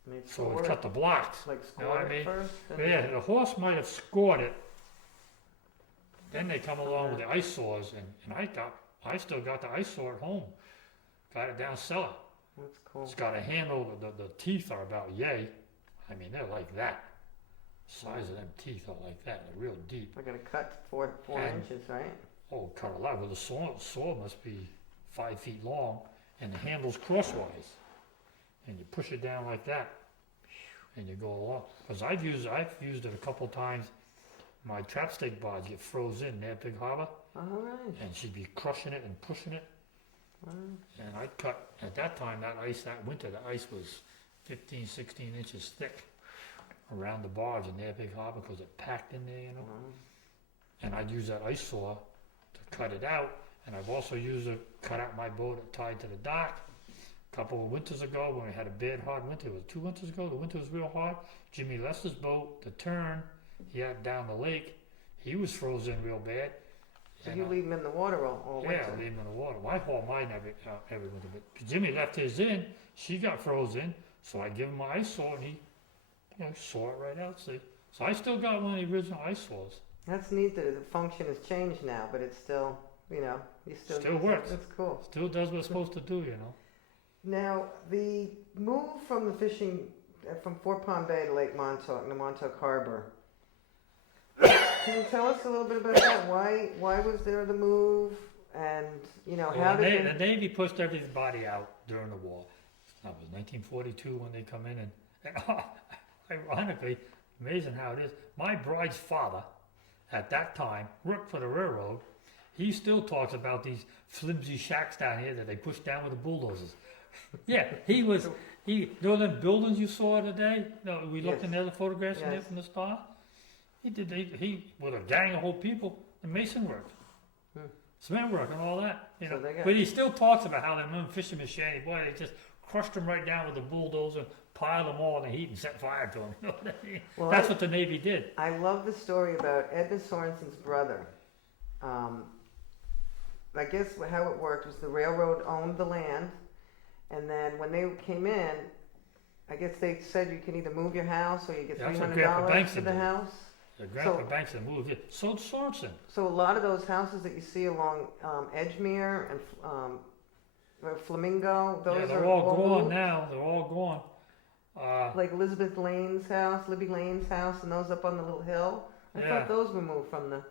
Made So score it cut the blocks. like know what score I mean? it first. Yeah, the horse might have scored it. Then they come along with the ice saws, and I still got the ice saw at home. Got it down cellar. That's cool. It's got a handle. The teeth are about yay. I mean, they're like that. Size of them teeth are like that. They're real deep. I got to cut four And- inches, right? Oh, cut a lot. Well, the saw must be 5 feet long, and the handle's crosswise. And you push it down like that, and you go along. Because I've used it a couple times. My trapstake bars get frozen near Big Harbor, All right. and she'd be crushing it and pushing it. Wow. And I'd cut, at that time, that winter, the ice was 15, 16 inches thick around the barge in there, Big Harbor, because it packed in there, you know. Wow. And I'd use that ice saw to cut it out, and I've also used it to cut out my boat tied to the dock. A couple of winters ago, when we had a bad, hard winter, it was 2 winters ago, the winter was real hard. Jimmy Lester's boat, the Turn, he had down the lake, he was frozen real bad. So And, you leave them in the water all yeah, winter? leave him in the water. I haul mine every winter, but Jimmy left his in, she got frozen, so I give him my ice saw, and he, saw it right out, see. So I still got one of the original ice saws. That's neat that the function has changed now, but it's still, you still Still use it. works. That's cool. Still does what it's supposed to do, you know. Now, the move from the fishing, from Vorpahl Bay to Lake Montauk, to Montauk Harbor, can you tell us a little bit about that? Why was there the move? And, how Well, did the Navy pushed everybody out during the war. That was 1942 when they come in, and ironically, amazing how it is, my bride's father, at that time, worked for the railroad. He still talks about these flimsy shacks down here that they pushed down with the bulldozers. Yeah, you know them buildings you saw today? No, we looked Yes. in the other photographs in there Yes. from the Star. He with a gang of whole people, the mason work, cement work, and all that. So they got- But he still talks about how them fishermen shady. Boy, they just crushed them right down with the bulldozer, piled them all in the heat, and set fire to them. You know what I mean? Well, That's what the Navy did. I love the story about Edna Sorensen's brother. I guess how it worked was the railroad owned the land, and then when they came in, I guess they said you can either move your house or you get That's what $300 Grandpa for Bankston the did. house. The Grandpa So- Banks had moved it. So did Sorensen. So a lot of those houses that you see along Edgemere and Flamingo, those Yeah, are they're all gone moved. now. They're all gone. Like Elizabeth Lane's house, Libby Lane's house, and those up on the little hill. I Yeah. thought those were moved from the.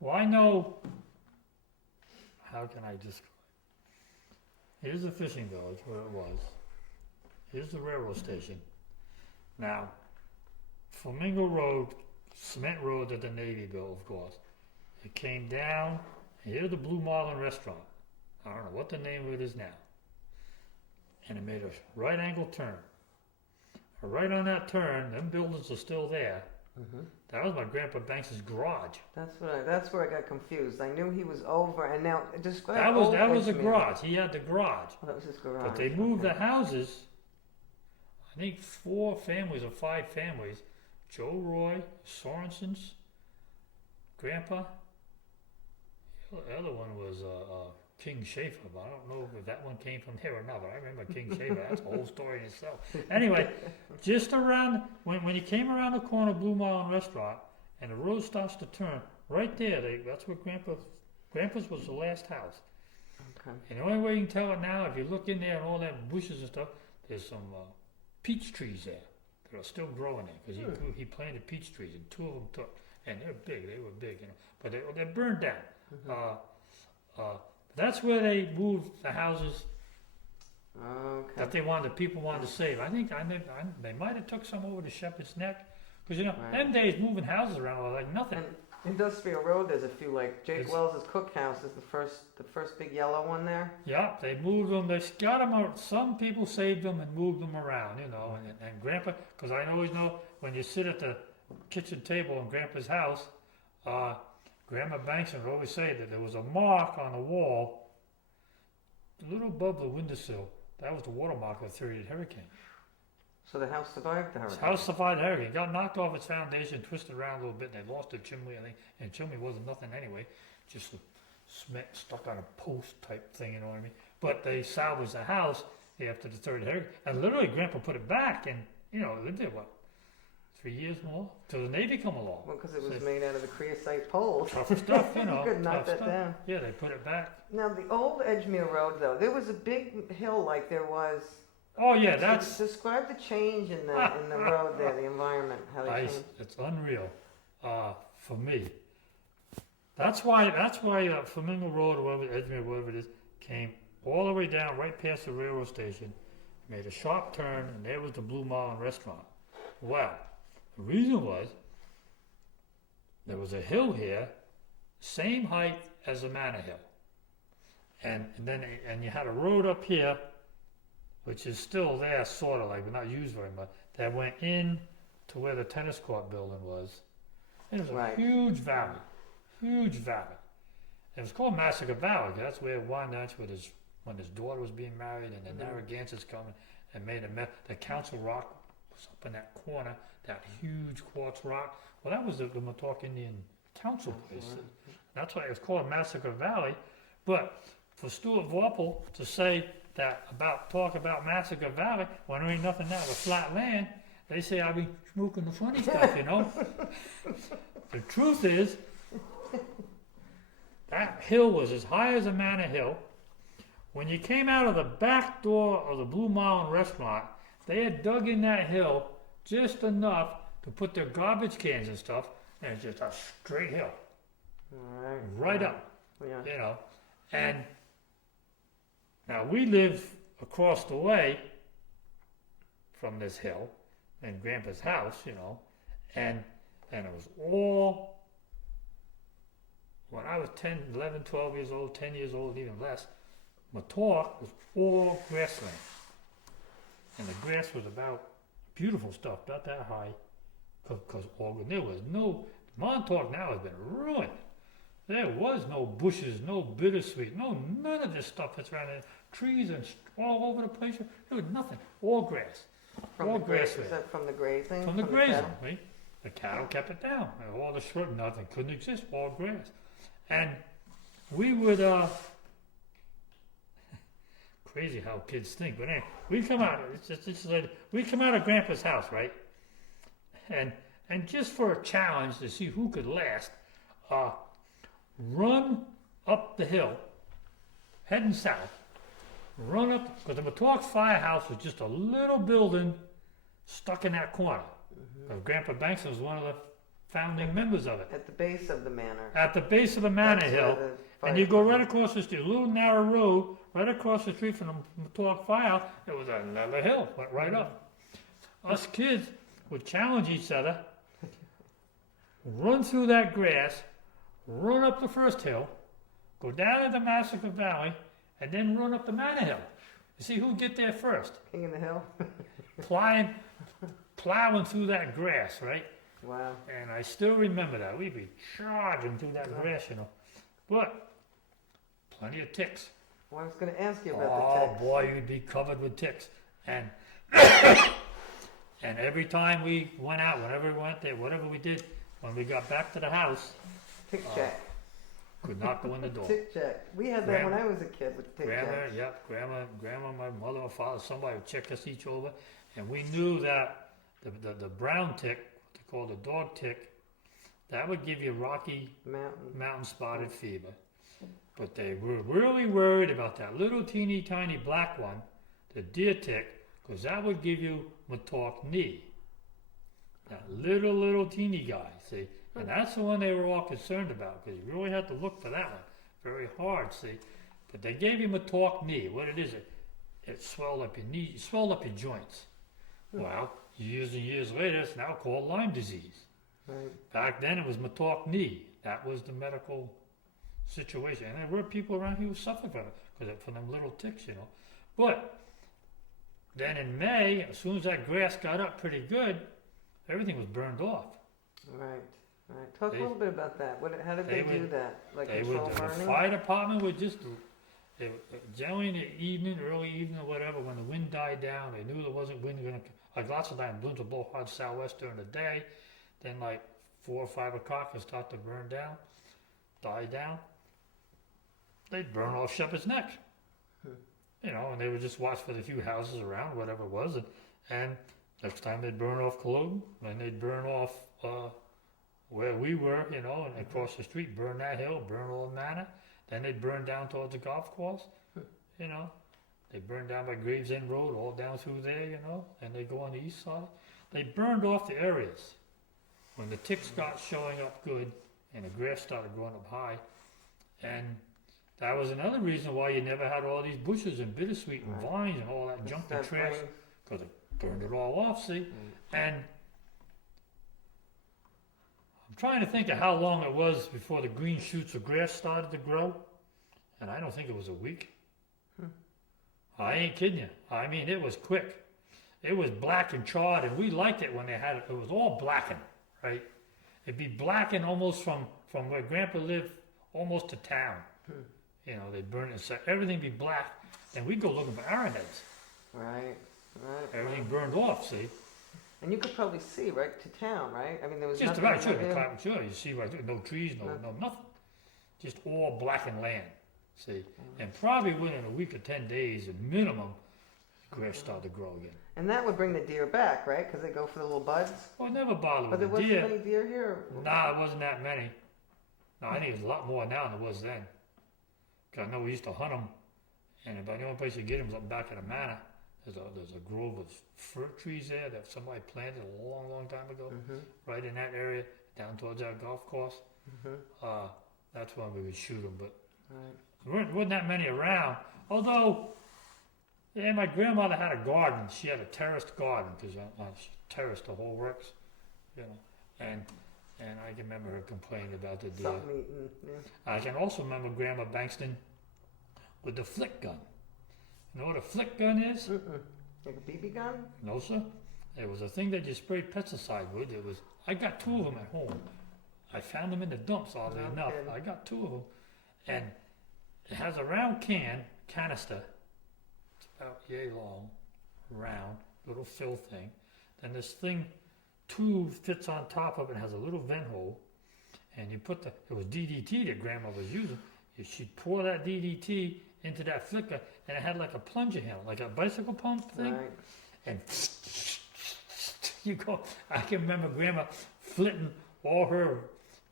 Well, I know. How can I describe? Here's the fishing village where it was. Here's the railroad station. Now, Flamingo Road, cement road that the Navy built, of course. It came down. And here's the Blue Marlin restaurant. I don't know what the name of it is now. And it made a right angle turn. Right on that turn, them buildings are still there. That was my Grandpa Banks's garage. That's where I got confused. I knew he was over, and now describe. That was old the Edgemere. garage. He had the garage. Oh, that was his garage. But they moved okay. the houses, I think 4 families or 5 families, Joe Roy, Sorensen's, Grandpa. The other one was King Schaefer, but I don't know if that one came from there or not, but I remember King Schaefer. That's a whole story in itself. Anyway, just around, when you came around the corner of Blue Marlin Restaurant, and the road starts to turn, right there, that's where Grandpa's was the last house. Okay. And the only way you can tell it now, if you look in there and all that bushes and stuff, there's some peach trees there that are still growing there because he planted peach trees and 2 of them took, and they're big. They were big, but they're burned down. That's where they moved the houses Okay. that people wanted to save. I think they might have took some over to Shepherd's Neck because Right. them days moving houses around was like nothing. And Industrial Road, there's a few like Jake It's- Wells's cookhouse is the first big yellow one there. Yeah, they moved them. They got them out. Some people saved them and moved them around, And Grandpa, because I always know when you sit at the kitchen table in Grandpa's house, Grandma Bankson would always say that there was a mark on the wall, a little above the windowsill. That was the watermark of the 38 hurricane. So the house survived the hurricane. The house survived the hurricane. It got knocked off its foundation, twisted around a little bit, and they lost the chimney, I think. And the chimney wasn't nothing anyway, just a cement stuck on a post type thing, you know what I mean? But they salvaged the house after the third hurricane. And literally, Grandpa put it back, and, lived there, 3 years more? Till the Navy come along. Well, because it was made out of the creosote poles. Tough stuff, You couldn't knock that down. Yeah, they put it back. Now, the old Edgemere Road, though, there was a big hill like there was. Oh, yeah, that's... Describe the change in the road there, the environment, how they changed. It's unreal for me. That's why Flamingo Road, or whatever, Edgemere, whatever it is, came all the way down right past the railroad station, made a sharp turn, and there was the Blue Marlin restaurant. Well, the reason was there was a hill here, same height as the Manor Hill. And you had a road up here, which is still there, sort of like, but not used very much, that went in to where the tennis court building was. It was a huge valley. Huge valley. It was called Massacre Valley. That's where when his daughter was being married, and the Narragansetts coming and made a mess. The Council Rock was up in that corner, that huge quartz rock. Well, that was the Montauk Indian Council place. Right. That's why it was called Massacre Valley. But for Stuart Vorpahl to say talk about Massacre Valley when there ain't nothing there but flat land, they say I be smoking the funny stuff, The truth is, that hill was as high as a Manor Hill. When you came out of the back door of the Blue Marlin restaurant, they had dug in that hill just enough to put their garbage cans and stuff, and it's just a straight hill. Right up. Yeah. And now we live across the way from this hill in Grandpa's house, and it was all, when I was 10, 11, 12 years old, 10 years old, even less, Montauk was all grassland. And the grass was about beautiful stuff, not that high, because there was no, Montauk now has been ruined. There was no bushes, no bittersweet, none of this stuff that's around there. Trees and all over the place. There was nothing. All grass. All grassland. Is that from the grazing? From the grazing, right? The cattle kept it down. And all the shrub, nothing couldn't exist. All grass. And we would, crazy how kids think, but anyway, we come out. We come out of Grandpa's house, right? And just for a challenge to see who could last, run up the hill, heading south. Run up, because the Montauk Firehouse was just a little building stuck in that corner. Because Grandpa Bankson was one of the founding members of it. At the base of the manor. At the base of the Manor Hill. And you go right across the street, a little narrow road, right across the street from the Montauk Firehouse, it was another hill, went right up. Us kids would challenge each other, run through that grass, run up the first hill, go down to the Massacre Valley, and then run up the Manor Hill. You see who'd get there first. King in the Hill. Plowing through that grass, right? Wow. And I still remember that. We'd be charging through that grass, But plenty of ticks. Well, I was going to ask you about the ticks. Oh boy, you'd be covered with ticks. And and every time we went out, whenever we went there, whatever we did, when we got back to the house, tick check. Could not go in the door. Tick check. We had that when I was a kid with tick check. Grandma, my mother, my father, somebody would check us each over, and we knew that the brown tick, what they call the dog tick, that would give you Rocky Mountain spotted fever. But they were really worried about that little teeny tiny black one, the deer tick, because that would give you Montauk knee. That little teeny guy, see? And that's the one they were all concerned about, because you really had to look for that one very hard, see? But they gave you Montauk knee. What it is, it swelled up your knee, swelled up your joints. Well, years and years later, it's now called Lyme disease. Right. Back then, it was Montauk knee. That was the medical situation. And there were people around here who suffered from it, from them little ticks, But then in May, as soon as that grass got up pretty good, everything was burned off. Right. Right. Talk They- a little bit about that. How did they they do would- that? Like They control would, the burning? fire department would just, generally in the evening, early evening or whatever, when the wind died down, they knew there wasn't wind gonna, like lots of times, winds would blow hard southwest during the day, then like 4 or 5 o'clock it start to burn down, die down. They'd burn off Shepherd's Neck. You know, and they would just watch for the few houses around, whatever it was, and next time they'd burn off Cologne, and they'd burn off where we were, you know, and across the street, burn that hill, burn Old Manor. Then they'd burn down towards the golf course, you know. They'd burn down by Gravesend Road, all down through there, you know, and they'd go on the east side. They burned off the areas. When the ticks got showing up good and the grass started growing up high, and that was another reason why you never had all these bushes and bittersweet and vines and all that junk and trash, because it burned it all off, see? And I'm trying to think of how long it was before the green shoots of grass started to grow, and I don't think it was a week. I ain't kidding you. I mean, it was quick. It was black and charred, and we liked it when they had it. It was all blackened, right? It'd be blackened almost from where Grandpa lived, almost to town. You know, they'd burn it, so everything be black, and we'd go looking for arrowheads. Right. Everything burned off, see? And you could probably see right to town, right? I mean, there was Just nothing about, sure, around here. sure, you see right through, no trees, no nothing. Just all blackened land, see? And probably within a week or 10 days, at minimum, grass started to grow again. And that would bring the deer back, right? Because they go for the little buds. Well, it never bothered But there with the wasn't deer. many deer here. Nah, it wasn't that many. No, I think there's a lot more now than there was then. 'Cause I know we used to hunt them, and about the only place you get them is up back at the manor. There's a grove of fir trees there that somebody planted a long, long time ago, right in that area, down towards our golf course. That's when we would shoot them, but there wasn't that many around. Although, yeah, my grandmother had a garden. She had a terraced garden, because she terraced the whole works, you know, and I can remember her complaining about the deer. Something eaten. Yeah. I can also remember Grandma Bankston with the flick gun. You know what a flick gun is? Like a BB gun? No, sir. It was a thing that you sprayed pesticide with. I got 2 of them at home. I found them in the dumps, oddly enough. kidding. I got 2 of them. And it has a round canister. It's about yay long, round, little fill thing. Then this thing, tube fits on top of it, has a little vent hole. And you put it was DDT that Grandma was using. She'd pour that DDT into that flicker, and it had like a plunger handle, like a bicycle pump thing. Right. And you go, I can remember Grandma flitting all her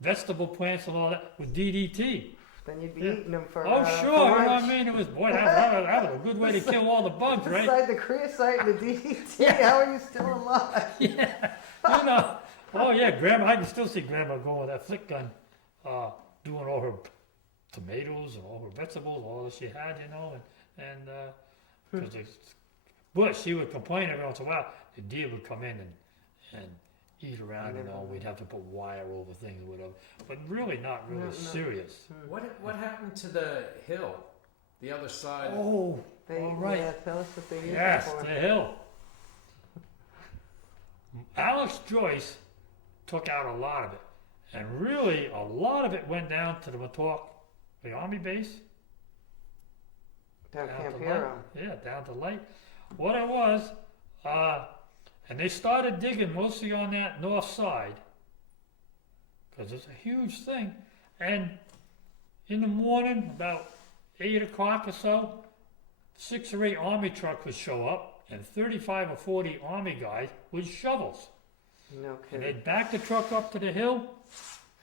vegetable plants and all that with DDT. Then you'd be eating them for Oh, for sure, you know what lunch. I mean? It was, boy, that was a good way to kill all the bugs, right? Beside the creosote and the DDT, how are you still alive? Yeah, you know. Oh, yeah, Grandma, I can still see Grandma going with that flick gun, doing all her tomatoes and all her vegetables, all that she had, you know, but she would complain every once in a while. The deer would come in and eat around, you know. We'd have to put wire over things or whatever, but really not really serious. What happened to the hill, the other side? Oh, They, all right. Yeah, tell us what they use Yes, it for. the hill. Alex Joyce took out a lot of it, and really a lot of it went down to the Montauk, the Army base. Down Down Camp to Hero. Light. Yeah, down to Light. What it was, and they started digging mostly on that north side, because it's a huge thing. And in the morning, about 8 o'clock or so, 6 or 8 Army trucks would show up, and 35 or 40 Army guys with shovels. No And kidding. they'd back the truck up to the hill,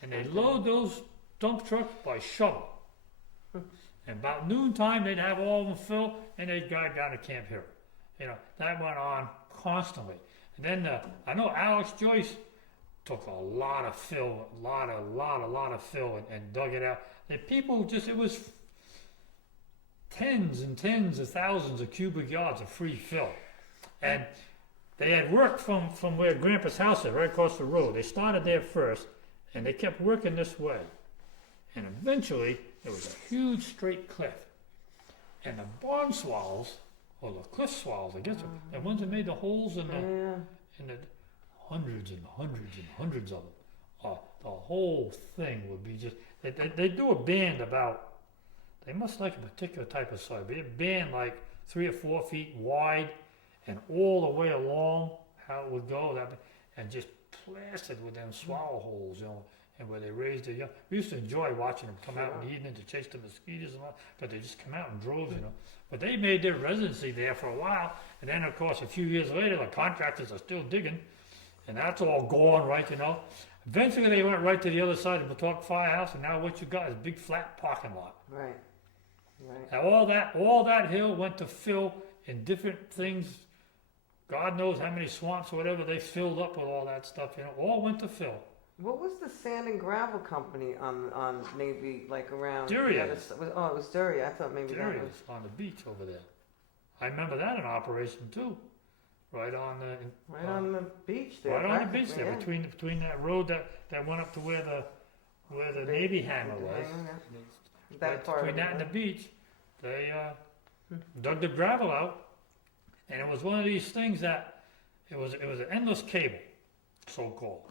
and they'd load those dump trucks by shovel. And about noontime, they'd have all of them filled, and they'd go down to Camp Hero. You know, that went on constantly. And then I know Alex Joyce took a lot of fill, a lot of fill, and dug it out. The people just, it was tens and tens of thousands of cubic yards of free fill. And they had worked from where Grandpa's house is, right across the road. They started there first, and they kept working this way. And eventually, there was a huge straight cliff. And the barn swallows, or the cliff swallows, I guess, the ones that made the holes in the Yeah. hundreds and hundreds and hundreds of them, the whole thing would be just. They do a band about. They must like a particular type of soil. Be a band like 3 or 4 feet wide, and all the way along how it would go. And just plastered with them swallow holes, and where they raised their young. We used to enjoy watching them come out in the evening to chase the mosquitoes and all, but they just come out in droves, But they made their residency there for a while, and then of course a few years later, the contractors are still digging, and that's all gone, right, Eventually they went right to the other side of the Montauk Firehouse, and now what you got is a big flat parking lot. Right. And all that hill went to fill in different things. God knows how many swamps or whatever they filled up with all that stuff, all went to fill. What was the sand and gravel company on maybe like around? Duria's. It was Duria. I thought maybe that was. Duria's on the beach over there. I remember that in operation too. Right on the beach there. Right on the beach there, yeah. between that road that went up to where the Navy hangar was. That part between that and the beach, they dug the gravel out, and it was one of these things that it was an endless cable, so called,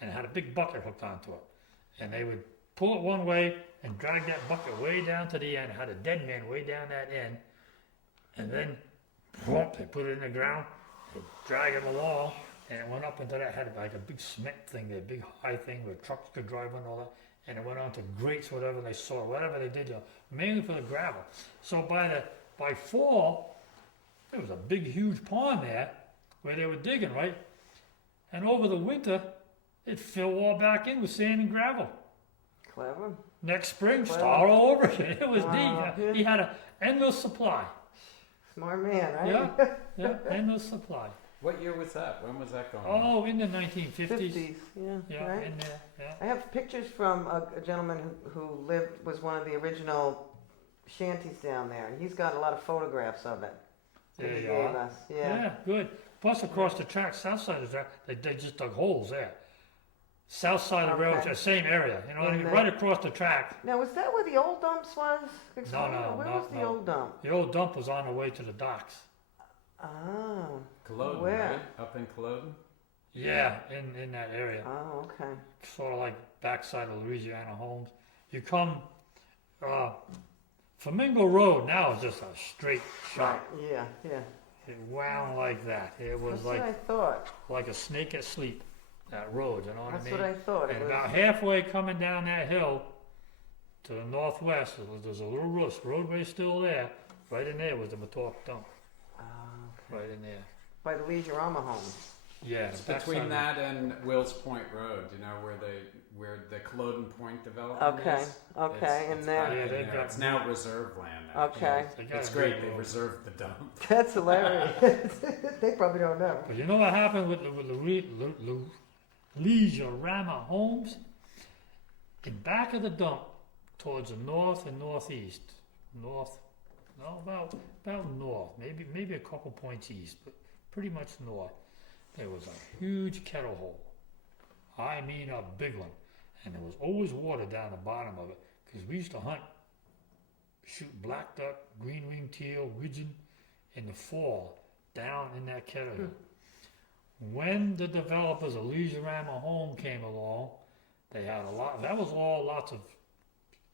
and it had a big bucket hooked onto it, and they would pull it one way and drag that bucket way down to the end. It had a dead man way down that end, and then they put it in the ground. Drag it along, and it went up into that, had like a big cement thing, a big high thing where trucks could drive on, all that, and it went on to grates, whatever they saw, whatever they did, mainly for the gravel. So by fall, there was a big, huge pond there where they were digging, right? And over the winter, it filled all back in with sand and gravel. Clever. Next spring, start all over again. It was Wow. neat. He had an endless supply. Smart man, right? Yeah, endless supply. What year was that? When was that going? Oh, in the 1950s. 50s, Yeah, right? in there, yeah. I have pictures from a gentleman who was one of the original shanties down there, and he's got a lot of photographs of it. That There he you gave are. us. Yeah. Yeah, good. Plus, across the track, south side of the track, they just dug holes there. South side of the road, Okay. the same area, you know what I mean? And Right across the track. Now, was that where the old dumps was? Explain, No, where no, was the no. old dump? The old dump was on the way to the docks. Oh. Culloden, Where? right? Up in Culloden? Yeah, in that area. Oh, okay. Sort of like backside of Louisiana Homes. You come, Flamingo Road now is just a straight shot. Yeah. It wound like that. It was That's what I thought. like a snake asleep, that road, you know what That's I mean? what I thought. And It about was. halfway coming down that hill to the northwest, there's a little roadway still there. Right in there was the Montauk dump. Right in there. By the Leisure-Arma home. Yeah. It's the between backside that and Wills Point Road, where the Culloden Point development Okay. is. Okay. And it's then. back in Yeah, they've there. got- It's now reserve land. now. Okay. They got It's a great. big They road. reserved the dump. That's hilarious. They probably don't know. But you know what happened with the Leisure-Arma homes? In back of the dump, towards the north and northeast, about north, maybe a couple points east, but pretty much north. There was a huge kettle hole. I mean a big one. And there was always water down the bottom of it, because we used to shoot black duck, green winged teal, widgeon in the fall down in that kettle hill. When the developers of Leisure-Arma home came along, they had lots of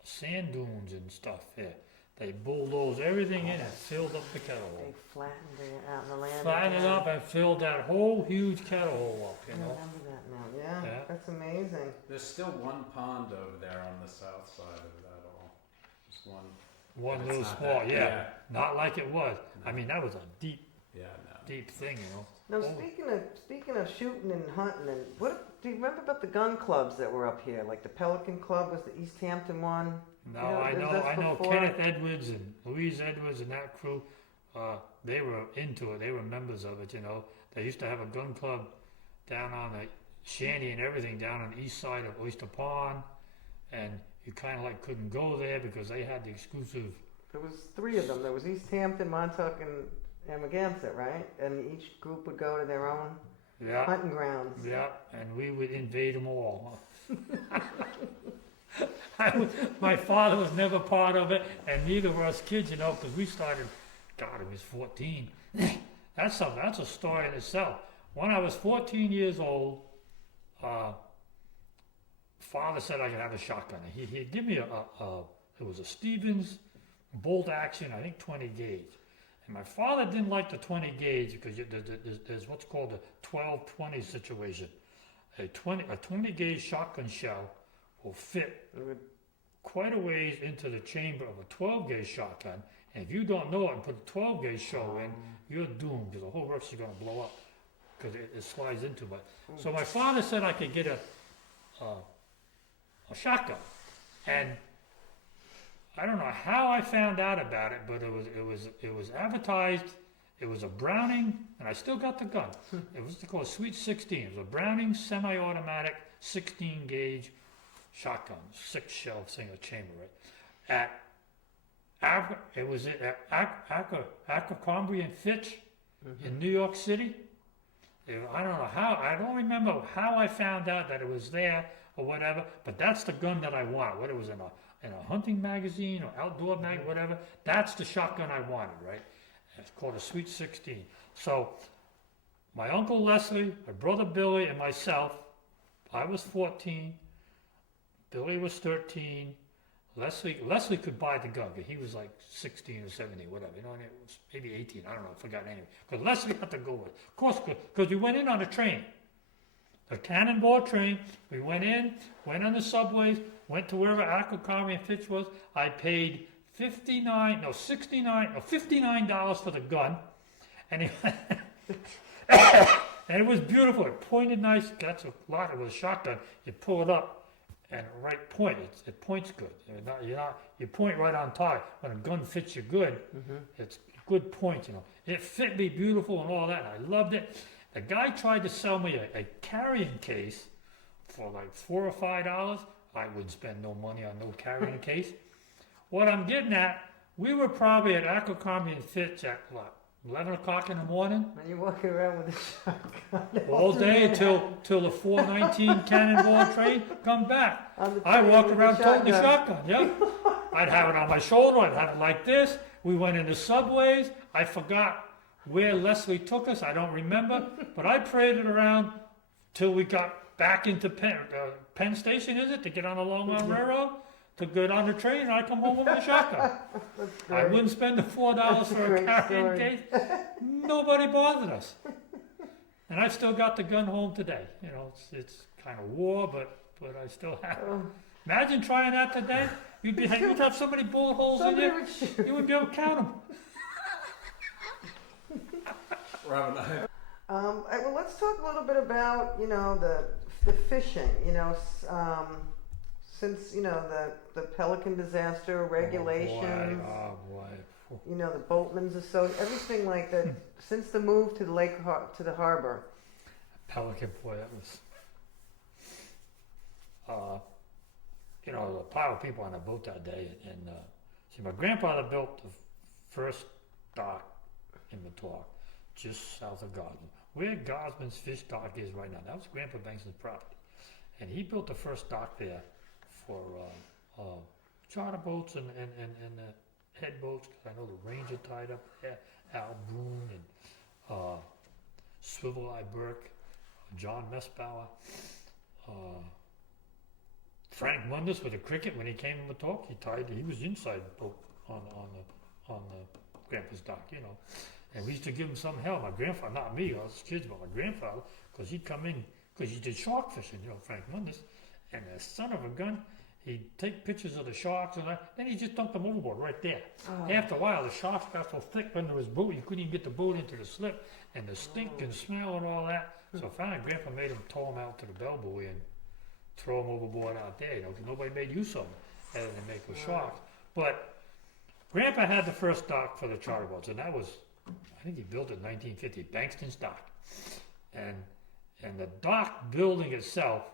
sand dunes and stuff there. They bulldozed everything in and filled up the kettle They hole. flattened it out in the land. Flattened it up and filled that whole huge kettle hole up, I you know. remember that now. Yeah. Yeah. That's amazing. There's still one pond over there on the south side of that all. Just one. One But it's little not small, that- yeah. Not like it was. I mean, that was a deep thing, you know. Now, speaking of shooting and hunting, and do you remember about the gun clubs that were up here? Like the Pelican Club was the East Hampton one. No, You know, I know before- Kenneth Edwards and Louise Edwards and that crew, they were into it. They were members of it, you know. They used to have a gun club down on the shanty and everything down on the east side of Oyster Pond, and you kind of like couldn't go there because they had the exclusive. There was 3 of them. There was East Hampton, Montauk, and Amagansett, right? And each group would go to their own Yeah, hunting grounds. yeah, and we would invade them all. My father was never part of it, and neither were us kids, you know, because we started. God, it was 14. That's a story in itself. When I was 14 years old, father said I could have a shotgun. He'd give me it was a Stevens bolt action, I think 20 gauge. And my father didn't like the 20 gauge because there's what's called a 12-20 situation. A 20 gauge shotgun shell will fit quite a ways into the chamber of a 12 gauge shotgun. And if you don't know it and put a 12 gauge shell in, you're doomed because the whole rest is going to blow up because it slides into it. So my father said I could get a shotgun, and I don't know how I found out about it, but it was advertised. It was a Browning, and I still got the gun. It was called Sweet 16. It was a Browning semi-automatic 16 gauge shotgun, 6 shell single chamber. Right? It was at Abercrombie and Fitch in New York City. I don't know how. I don't remember how I found out that it was there or whatever. But that's the gun that I wanted. Whether it was in a hunting magazine or outdoor magazine, whatever. That's the shotgun I wanted. Right? It's called a Sweet 16. So my uncle Leslie, my brother Billy, and myself. I was 14. Billy was 13. Leslie could buy the gun because he was like 16 or 17, whatever, you know, and it was maybe 18, I don't know, I forgot anyway. Because Leslie had to go with it. Of course, because we went in on a train, a cannonball train. We went in, went on the subways, went to wherever Abercrombie and Fitch was. I paid $59 for the gun, and and it was beautiful. It pointed nice. That's a lot. It was a shotgun. You pull it up. And right point, it points good. You point right on target. When a gun fits you good, it's a good point, you know. It fit me beautiful and all that, and I loved it. The guy tried to sell me a carrying case for like $4 or $5. I wouldn't spend no money on no carrying case. What I'm getting at, we were probably at Abercrombie and Fitch at what, 11 o'clock in the morning? And you're walking around with a shotgun. All day till the 419 cannonball train come back. I walk around toting the shotgun, yeah. I'd have it on my shoulder, I'd have it like this. We went into subways. I forgot where Leslie took us, I don't remember. But I paraded around till we got back into Penn Station, is it, to get on the Long Island Railroad? To get on the train, and I come home with my shotgun. I wouldn't spend the $4 for a carrying case. Nobody bothered us. And I've still got the gun home today. You know, it's kind of war, but I still have it. Imagine trying that today. You'd have so many bullet holes in you, you wouldn't be able to count them. Robin, well, let's talk a little bit about, you know, the fishing, you know, since, you know, the Pelican disaster, regulations, oh boy. you know, the Boatmen's Association, everything like that, since the move to the to the harbor. Pelican, boy, that was, you know, a pile of people on a boat that day. And see, my grandfather built the first dock in Montauk, just south of Gosman. Where Gosman's fish dock is right now, that was Grandpa Bankston's property. And he built the first dock there for charter boats and head boats, because I know the Ranger tied up there, Al Boone and Swivel Eye Burke, John Messbauer, Frank Mundus with a cricket when he came to Montauk. He was inside the boat on the grandpa's dock, you know. And we used to give him some hell. My grandfather, not me, I was kids, but my grandfather, because he'd come in, because he did shark fishing, you know, Frank Mundus, and the son of a gun, he'd take pictures of the sharks and that, then he just dumped them overboard right there. Oh. After a while, the sharks got so thick under his boat, you couldn't even get the boat into the slip, and the stink and smell and all that. So finally, Grandpa made him tow him out to the bellbuoy and throw him overboard out there, you know, because nobody made use of them other than make with sharks. But Grandpa had the first dock for the charter boats, and that was, I think he built it in 1950, Bankston's dock. And the dock building itself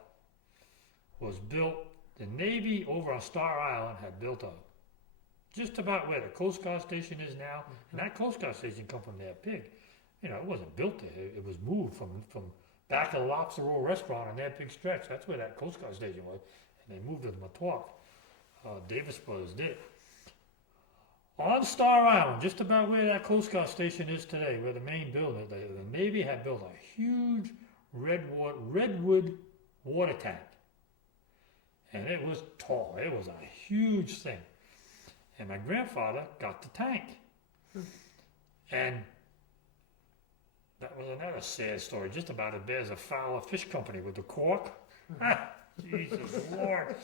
was built, the Navy over on Star Island had built just about where the Coast Guard station is now, and that Coast Guard station come from their pig. You know, it wasn't built there, it was moved from back of the Lobster Roll restaurant on that big stretch. That's where that Coast Guard station was, and they moved it to Montauk. Davis Brothers did it. On Star Island, just about where that Coast Guard station is today, where the main building, the Navy had built a huge redwood water tank. and it was tall. It was a huge thing. And my grandfather got the tank. And that was another sad story, just about as bad as a Fowler Fish Company with the cork. Jesus Lord.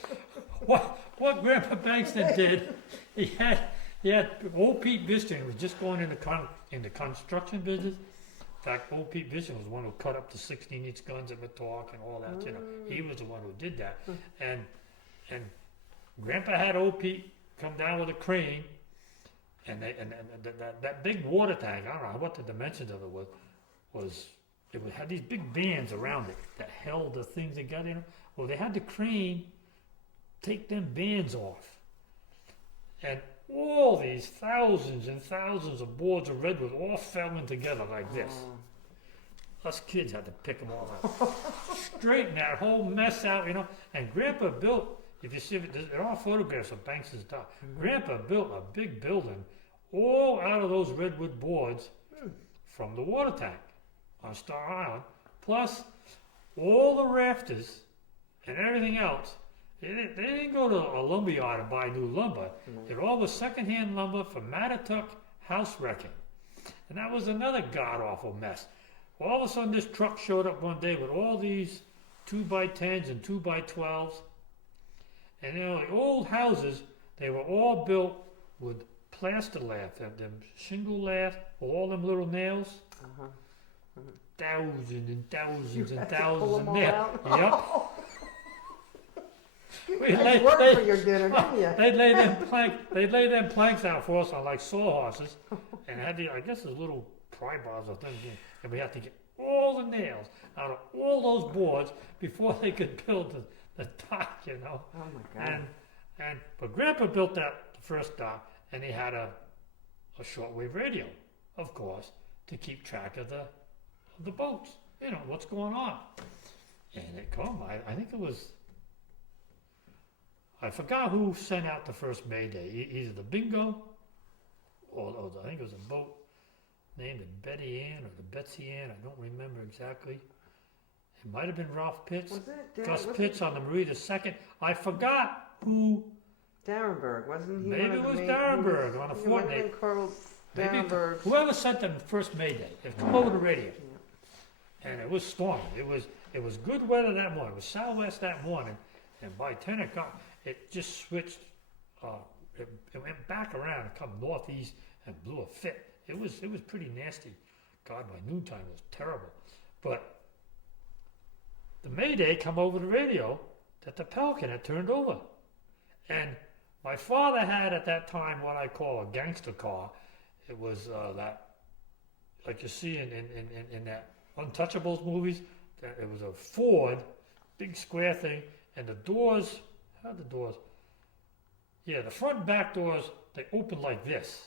What Grandpa Bankston did, he had old Pete Biston was just going into construction business. In fact, old Pete Biston was the one who cut up the 16-inch guns at Montauk and all that, you know. He was the one who did that. And Grandpa had old Pete come down with a crane, and that big water tank, I don't know what the dimensions of it was it had these big bands around it that held the things together, you know. Well, they had the crane take them bands off. And all these thousands and thousands of boards of redwood all fell in together like this. Us kids had to pick them all up. Straighten that whole mess out, you know. And Grandpa built, if you see it, there are photographs of Bankston's top. Grandpa built a big building all out of those redwood boards from the water tank on Star Island, plus all the rafters and everything else. They didn't go to a lumber yard and buy new lumber. It all was secondhand lumber from Montauk house wrecking. And that was another god-awful mess. All of a sudden this truck showed up one day with all these 2x10s and 2x12s. And you know, the old houses, they were all built with plaster lath, them shingle lath, all them little nails. Thousands and thousands and thousands of nails. Yep. Nice work for your dinner, didn't you? They'd lay them planks out for us on like sawhorses, and had I guess those little pry bars or things, and we had to get all the nails out of all those boards before they could build the dock, you know. Oh my God. But Grandpa built the first dock, and he had a shortwave radio, of course, to keep track of the boats, you know, what's going on. And I think it was, I forgot who sent out the first Mayday, either the Bingo, or I think it was a boat named the Betty Ann or the Betsy Ann, I don't remember exactly. It might have been Ralph Pitts, Was it Gus Pitts on the Marie II. I forgot who. Darrenberg, wasn't he? Maybe it was Darrenberg on a fortnight. Maybe whoever sent them first Mayday, it come over the radio. And it was stormy. It was good weather that morning. It was southwest that morning, and by 10 o'clock it just switched. It went back around and come northeast and blew a fit. It was pretty nasty. God, by noontime it was terrible. But the Mayday come over the radio that the Pelican had turned over, and my father had at that time what I call a gangster car. It was that, like you see in that Untouchables movies. That it was a Ford, big square thing, and the doors. How the doors? Yeah, the front and back doors, they opened like this.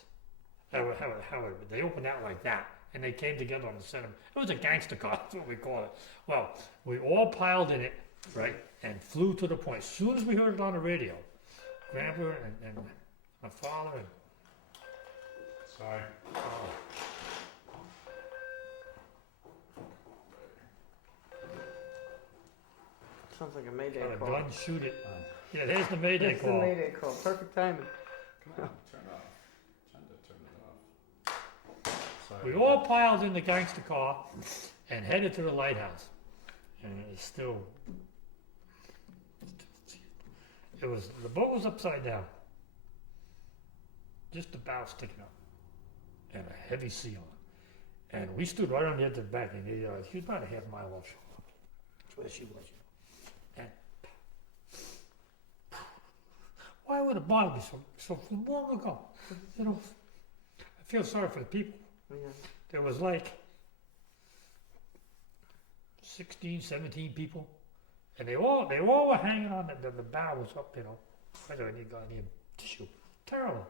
They opened out like that, and they came together on the center. It was a gangster car. That's what we call it. Well, we all piled in it, right, and flew to the point. As soon as we heard it on the radio, Grandpa and my father and. Sorry. Sounds like a Mayday Got a call. gun, shoot it. Yeah, there's the Mayday It's call. the Mayday call. Perfect timing. Come on, turn it off. Trying to turn it off. Sorry. We all piled in the gangster car and headed to the lighthouse. And it's still, the boat was upside down. Just the bow sticking up. And a heavy sea on it. And we stood right on the edge of the bank, and she was about a half mile offshore. That's where she was. And why would it bother me so long ago? You know, I feel sorry for the people. Yeah. There was like 16, 17 people, and they all were hanging on the bow was up, you know. I don't need any tissue. Terrible.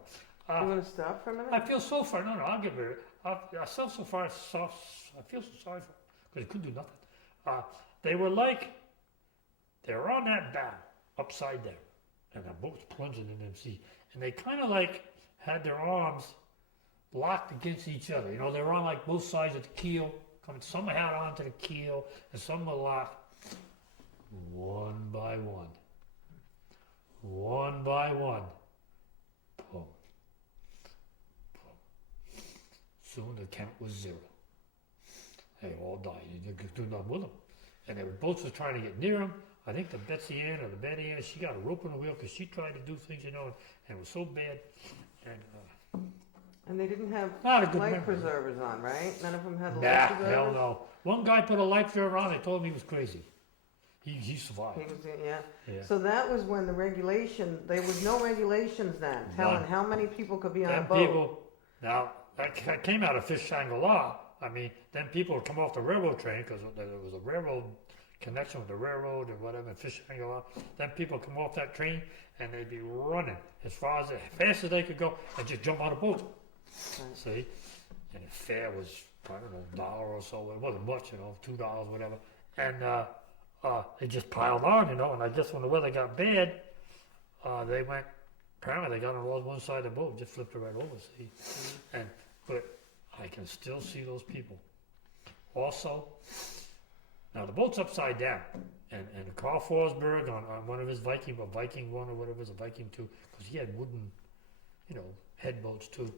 You want to stop for a minute? I feel so far. No, I'll get rid of it. I feel so sorry for because they couldn't do nothing. They were on that bow, upside down, and the boat's plunging in them sea, and they kind of like had their arms locked against each other. You know, they were on like both sides of the keel, coming some out onto the keel, and some were locked. One by one, one by one. Boom. Boom. Soon the count was 0. They all died. You could do nothing with them. And the boats were trying to get near them. I think the Betsy Ann or the Betty Ann, she got a rope on the wheel because she tried to do things, and it was so bad. And they didn't have Not a good life memory. preservers on, right? None of them had life Nah, preservers? hell no. One guy put a life preserver on, they told him he was crazy. He survived. He was, yeah. Yeah. So that was when the regulation, there was no regulations then, telling None. how many people could be on a Then boat. people, now, that came out of Fish Shangri-La. I mean, then people would come off the railroad train because there was a railroad connection with the railroad or whatever, Fish Shangri-La. Then people come off that train and they'd be running as fast as they could go and just jump on a boat. Right. See? And the fare was, I don't know, $1 or so. It wasn't much, $2, whatever. And they just piled on, and I guess when the weather got bad, apparently they got on one side of the boat, just flipped it right over, see? But I can still see those people. Also, now the boat's upside down, and Carl Forsberg on one of his Viking 1 or whatever it was, a Viking 2, because he had wooden, head boats too.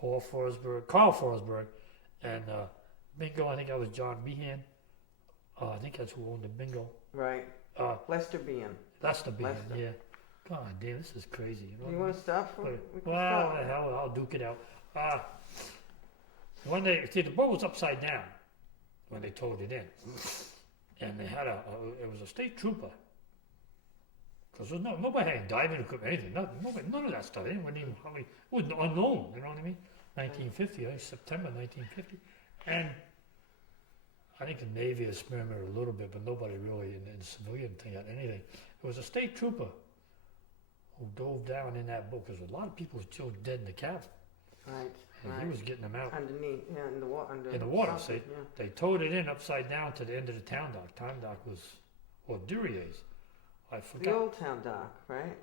Carl Forsberg, and Bingo, I think I was John Behan. I think that's who owned the Bingo. Right. Lester Bean. That's the Behan, Lester. yeah. God damn, this is crazy. You want to stop? But, We can well, stop. the hell, I'll duke it out. When the boat was upside down when they towed it in, and they had it was a state trooper. Because nobody had diving equipment, anything, nothing, none of that stuff. It wasn't even it was unknown. You know what I mean? 1950, I think September 1950, and I think the Navy experimented a little bit, but nobody really in the civilian thing had anything. It was a state trooper who dove down in that boat because a lot of people were still dead in the cabin. Right. And he was getting them out Underneath, yeah, in the water. in the water. Something, See, yeah. they towed it in upside down to the end of the town dock. Town dock was, Durier's. I The forgot. old town dock, right?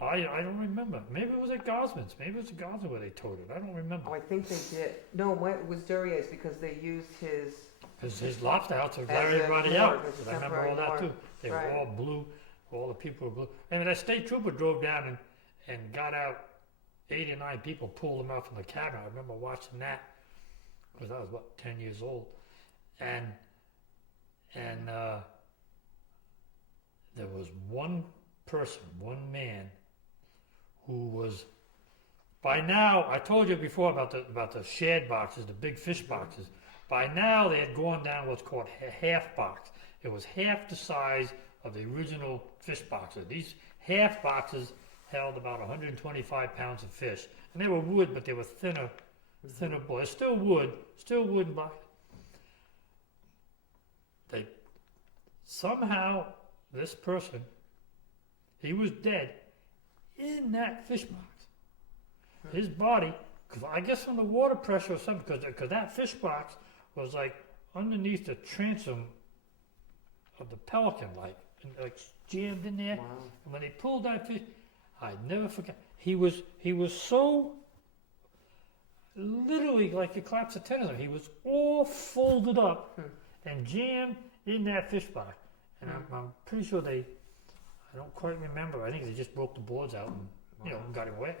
I don't remember. Maybe it was at Gosman's. Maybe it was at Gosman where they towed it. I don't remember. Oh, I think they did. No, it was Durier's because they used his. Because his lobster house would As let a everybody morgue, out. as a I remember all temporary that too. morgue. They Right. were all blue. All the people were blue. And that state trooper drove down and got out 8 or 9 people, pulled them out from the cabin. I remember watching that because I was, 10 years old. And there was one person, one man, who was, by now, I told you before about the shad boxes, the big fish boxes. By now, they had gone down what's called half box. It was half the size of the original fish boxes. These half boxes held about 125 pounds of fish. And they were wood, but they were thinner boards. Still wooden box. Somehow, this person, he was dead in that fish box. His body, cause I guess from the water pressure or something, because that fish box was like underneath the transom of the Pelican, like jammed in there. Wow. And when they pulled that fish, I never forget. He was so literally like you collapse a tennis. He was all folded up and jammed in that fish box. And I'm pretty sure I don't quite remember. I think they just broke the boards out and got him away.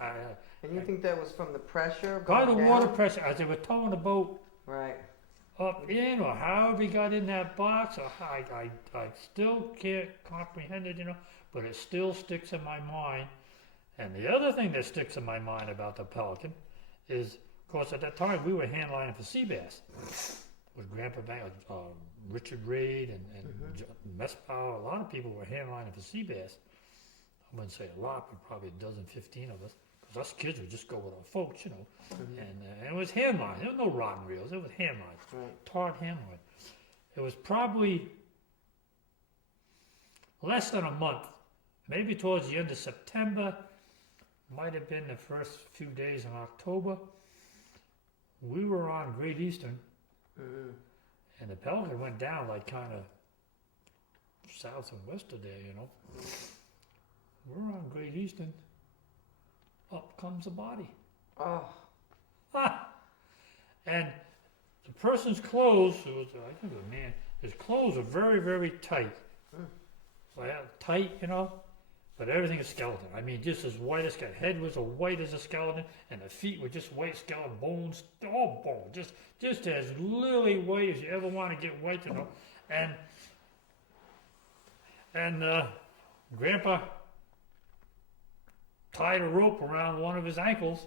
And you think that was from the pressure? By the going water down? pressure, as they were towing the boat Right. up in, or however he got in that box, or I still can't comprehend it, but it still sticks in my mind. And the other thing that sticks in my mind about the Pelican is, of course, at that time we were hand lining for sea bass with Grandpa Bank, Richard Reid and Mespow. A lot of people were hand lining for sea bass. I wouldn't say a lot, but probably a dozen, 15 of us. Because us kids would just go with our folks, and it was hand line. There was no rod and reels. It was hand line, Right. taut hand line. It was probably less than a month, maybe towards the end of September, might have been the first few days in October. We were on Great Eastern, and the Pelican went down like kind of south and west of there, We're on Great Eastern. Up comes the body. Oh. And the person's clothes, I think it was a man, his clothes are very, very tight. Well, tight, but but everything is skeleton. I mean, just as white as skeleton. Head was as white as a skeleton, and the feet were just white skeleton, bones, all bone, just as lily white as you ever want to get white, you know. And Grandpa tied a rope around one of his ankles,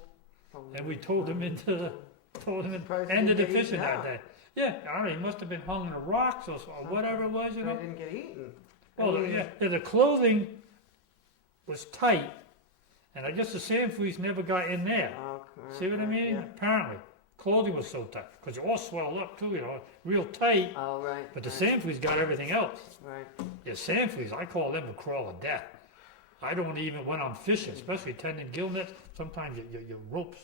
and we told him into the ended the fishing that day. Yeah, I don't know, he must have been hung in the rocks or whatever it was, you So know. he didn't get eaten. Well, yeah, the clothing was tight, and I guess the sand fleas never got in there. Okay. See what I mean? Yeah. Apparently, clothing was so tight because it all swelled up too, you know, real tight. Oh, right. But the right, sand fleas got everything else. Right. Yeah, sand fleas, I call them a crawl of death. I don't even, when I'm fishing, especially tending gill nets, sometimes your ropes,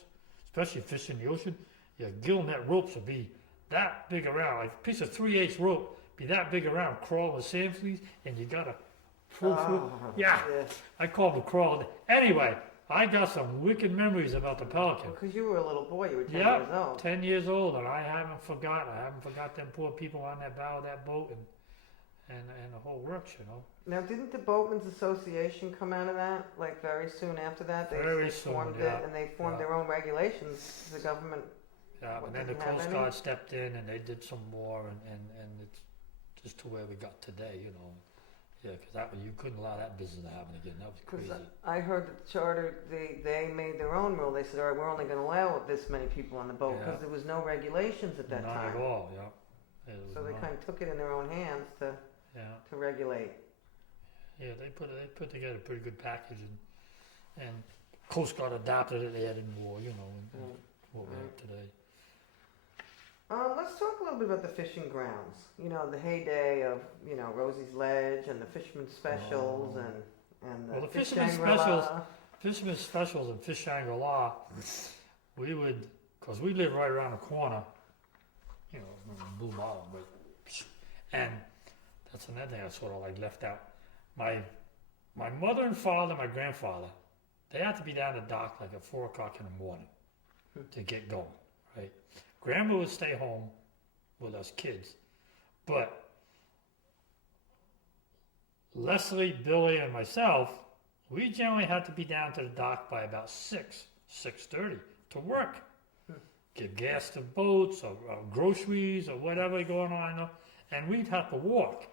especially fishing in the ocean, your gill net ropes will be that big around, like a piece of 3/8 rope, be that big around, crawl with sand fleas, and you gotta pull through. Yeah, I call them crawl. Anyway, I got some wicked memories about the pelican. Because you were a little boy, you were 10 Yeah, years old. 10 years old, and I haven't forgot them poor people on that bow of that boat and the whole works, you know. Now, didn't the Boatmen's Association come out of that, like very soon after that? Very they soon, formed yeah. it, and they formed Yeah. their own regulations. The government. Yeah, What, and then the didn't have Coast any? Guard stepped in and they did some more, and it's just to where we got today, you know. Yeah, because you couldn't allow that business to happen again. That was Because crazy. I heard the charter, they made their own rule. They said, all right, we're only going to allow this many people on the boat because Yeah. there was no regulations at that Not time. at all, yeah. It was So they not. kind of took it in their own hands to Yeah, regulate. yeah. They put together a pretty good package, and Coast Guard adopted it. They added more, you know, and what we have today. Let's talk a little bit about the fishing grounds. You know, the heyday of, you know, Rosie's Ledge and the Fisherman's Specials and the Well, the Fish Fisherman's Shangri-La. Fisherman's Specials and Fish Shangri-La, we would, because we live right around the corner, you know, in Blue Mountain, right? And that's another thing I sort of like left out. My mother and father, my grandfather, they had to be down the dock like at 4 o'clock in the morning to get going, right? Grandma would stay home with us kids, but Leslie, Billy, and myself, we generally had to be down to the dock by about 6:30 to work. Get gas to boats or groceries or whatever going on, you know, and we'd have to walk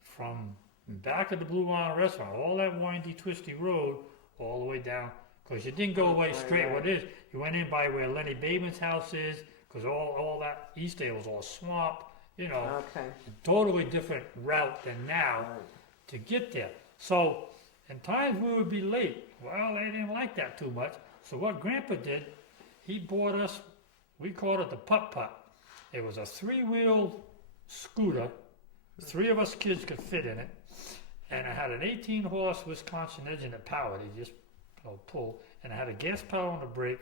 from back of the Blue Mountain Restaurant, all that windy, twisty road, all the way down, because you didn't go away straight. What it is, you went in by where Lenny Bateman's house is, because all that east there was all swamp, you know, Okay. a totally different route than now Right. to get there. So, in times we would be late. Well, they didn't like that too much. So what Grandpa did, he bought us, we called it the putt-putt. It was a 3-wheel scooter. 3 of us kids could fit in it. And it had an 18-horse Wisconsin engine that powered. You just pull. And it had a gas pedal on the brake.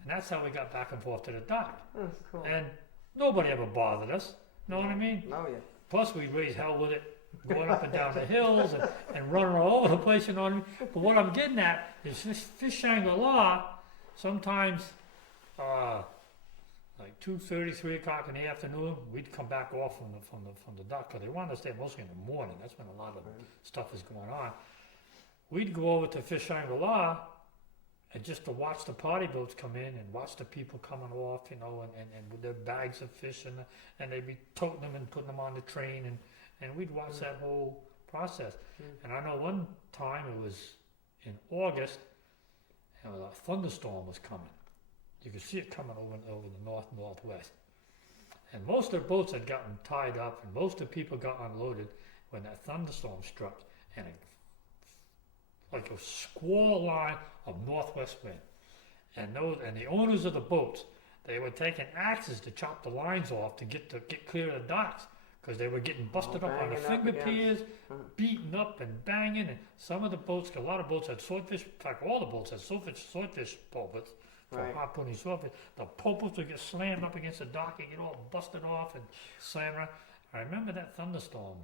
And that's how we got back and forth to the dock. That's cool. And nobody ever bothered us. Know what I mean? Oh, yeah. Plus, we raised hell with it, going up and down the hills and running all over the place, you know what I mean? But what I'm getting at is Fish Shangri-La, sometimes, like 2:30, 3 o'clock in the afternoon, we'd come back off from the dock, because they wanted us there mostly in the morning. That's when a lot of stuff is going on. We'd go over to Fish Shangri-La, and just to watch the party boats come in and watch the people coming off, you know, and with their bags of fish, and they'd be toting them and putting them on the train, and we'd watch that whole process. And I know one time it was in August, and a thunderstorm was coming. You could see it coming over the northwest. And most of the boats had gotten tied up, and most of the people got unloaded when that thunderstorm struck, and like a squall line of northwest wind. And the owners of the boats, they were taking axes to chop the lines off to get clear of the docks, because they were getting busted up on the banging up finger against. piers, beaten up and banging. And some of the boats, a lot of boats had swordfish. In fact, all the boats had swordfish pulpits for Right. harpooning swordfish. The pulpits would get slammed up against the dock and get all busted off and slammed around. I remember that thunderstorm.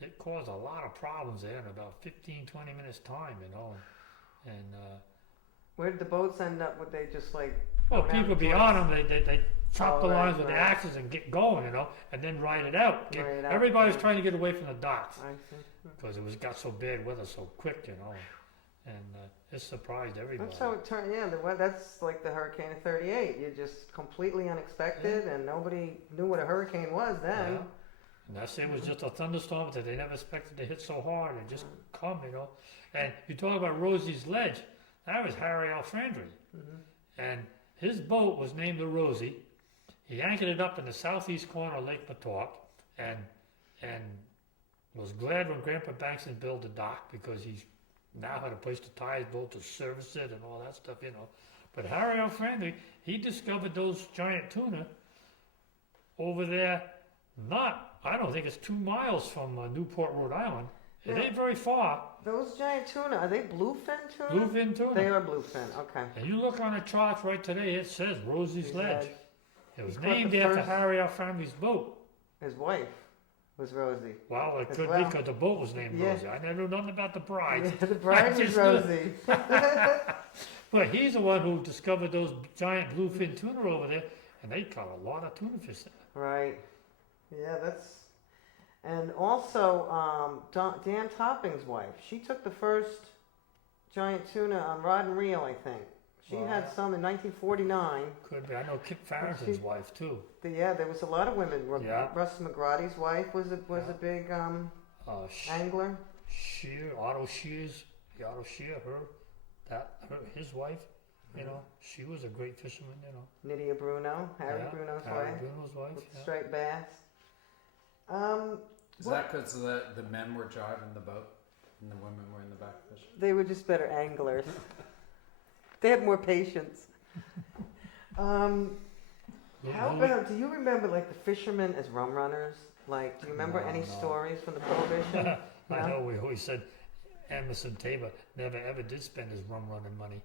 It caused a lot of problems there in about 15, 20 minutes time, you know. And Where did the boats end up? Would they just like? Well, go down people the beyond joints? them, they chop Oh, the right, lines with the right. axes and get going, and then ride it out. Ride it out, Everybody's yeah. trying to get away from the docks I see. because got so bad weather so quick, and it surprised everybody. That's how it turned. Yeah, that's like the hurricane of '38. You just completely unexpected, and nobody knew what a hurricane was then. Yeah. And that's it was just a thunderstorm that they never expected to hit so hard and just come, And you talk about Rosie's Ledge, that was Harry Alfandre. And his boat was named the Rosie. He anchored it up in the southeast corner of Lake Montauk and was glad when Grandpa Bankston built the dock because he now had a place to tie his boat, to service it and all that stuff, But Harry Alfandre, he discovered those giant tuna over there, I don't think it's 2 miles from Newport, Rhode Island. It Yeah. ain't very far. Those giant tuna, are they bluefin tuna? Bluefin tuna. They are bluefin. Okay. And you look on the charts right today, it says Rosie's Ledge. It was He caught named the after first- Harry Alfandre's boat. His wife was Rosie. Well, it As could well. be because the boat was named Yeah. Rosie. I never knew nothing about the bride. Yeah, the bride was just knew- Rosie. But he's the one who discovered those giant bluefin tuna over there, and they caught a lot of tuna fish there. Right. Yeah, that's. And also, Dan Topping's wife, she took the first giant tuna on rod and reel, I think. She had Wow. some in 1949. Could be. I know Kip Farrington's wife too. Yeah, there was a lot of women. Yeah. Russ McGrady's wife was a big angler. Otto Shears, his wife, she was a great fisherman, Nydia Bruno, Harry Yeah, Bruno's Harry wife, Bruno's wife, with yeah. striped bass. Is What- that because the men were driving the boat and the women were in the back fishing? They were just better anglers. They had more patience. How about, do you remember like the fishermen as rum runners? Like, do you remember any No. stories from the Prohibition? I No? know we always said Emerson Tabor never ever did spend his rum running money.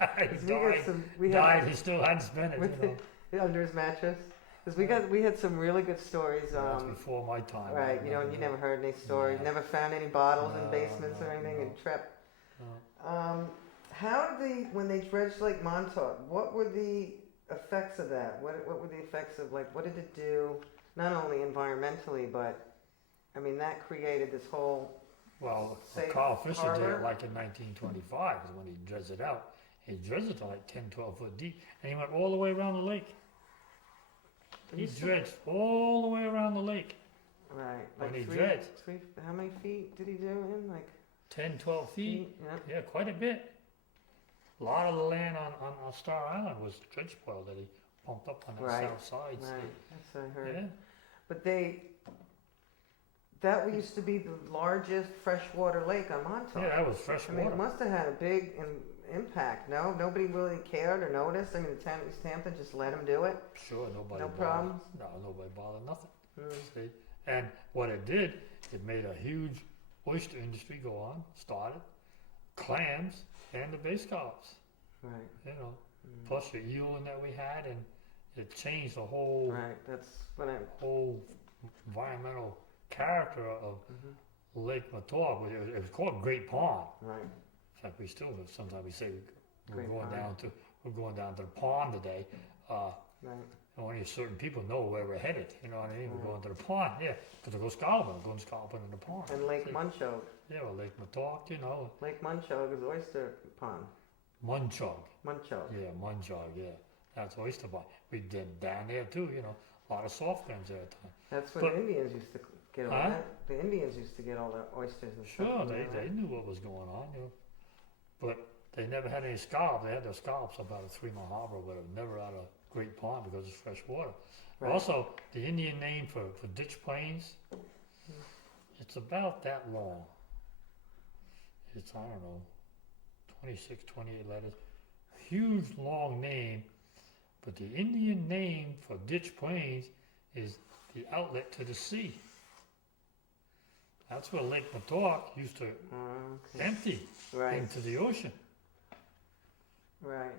He died, he still hadn't spent it, with under his mattress. Because we had some really good stories. That's before my time. Right, and you never heard any stories, No. never found any bottles in No, basements or no, anything no. in Trep. No. How did when they dredged Lake Montauk, what were the effects of that? What were the effects of, like, what did it do, not only environmentally, but, I mean, that created this whole, Well, Safe Carl Fisher did harbor? it like in 1925, is when he dredged it out. He dredged it to like 10, 12 foot deep, and he went all the way around the lake. He dredged all the way around the lake. right, When he like dredged. how many feet did he do in? Like 10, 12 feet. Yeah. Yeah, quite a bit. A lot of the land on Star Island was dredge spoil that he pumped up on the Right, south side. so- Right, that's what I heard. Yeah. But that used to be the largest freshwater lake on Montauk. Yeah, that was fresh I mean, water. it must have had a big impact. No, nobody really cared or noticed. I mean, the town of East Hampton just let him do it. Sure, nobody No bothered. problems? No, nobody bothered nothing. Mm. See? And what it did, it made a huge oyster industry go on, started, clams, and the bay scallops, Right. plus the eeling that we had, and it changed the whole Right. That's what I. whole environmental character of Lake Montauk. It was called Great Pond. Right. In fact, we still have, sometimes we say we're Great going Pond. down to the pond today. Right. Only certain people know where we're headed. You know what I mean? Right. We're going to the pond, yeah, because we go scalping. We're going scalping in the pond. And Lake See? Montauk. Yeah, well, Lake Montauk, Lake Montauk is oyster pond. Montauk. Montauk. Yeah, Montauk, yeah. That's oyster pond. We did down there too, a lot of soft clams there at the time. That's where But- the Indians used to get all Huh? that. The Indians used to get all the oysters and stuff. Sure, from they there, right? knew what was going on, but they never had any scallops. They had their scallops up out of 3 Mile Harbor, but never out of Great Pond because it's fresh water. Right. Also, the Indian name for ditch plains, it's about that long. It's, I don't know, 26, 28 letters. Huge, long name, but the Indian name for ditch plains is the outlet to the sea. That's where Lake Montauk used to Okay. empty Right. into the ocean. Right.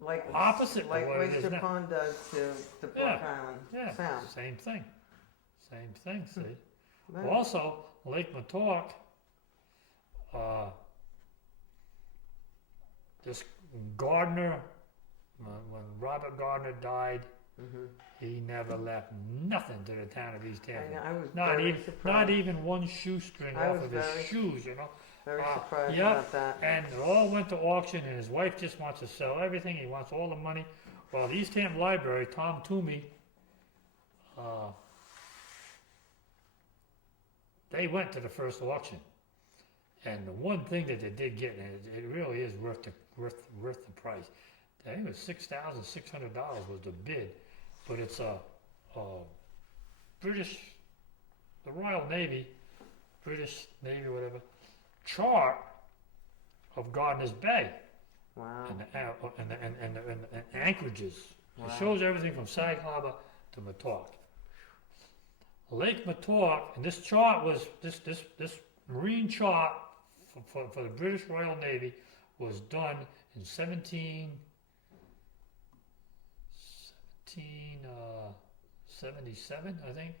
Like Opposite of like what it is Oyster now. Pond does to the Yeah, Brook Island Yeah, Sound. same thing. Same thing, see? Right. Also, Lake Montauk, this Gardner, when Robert Gardner died, he never left nothing to the town of East I Hampton. know, I was Not very even, surprised. not even one shoestring I off was of his very- shoes, you know. Very Ah, surprised yep. about that. And it all went to auction, and his wife just wants to sell everything. He wants all the money. Well, the East Hampton Library, Tom Toomey, they went to the first auction. And the one thing that they did get, and it really is worth the price. I think it was $6,600 was the bid, but it's a British, the Royal Navy, British Navy, whatever, chart of Gardner's Bay Wow. and anchorages. Wow. It shows everything from Sag Harbor to Montauk. Lake Montauk, and this chart was this marine chart for the British Royal Navy was done in 1777, I think,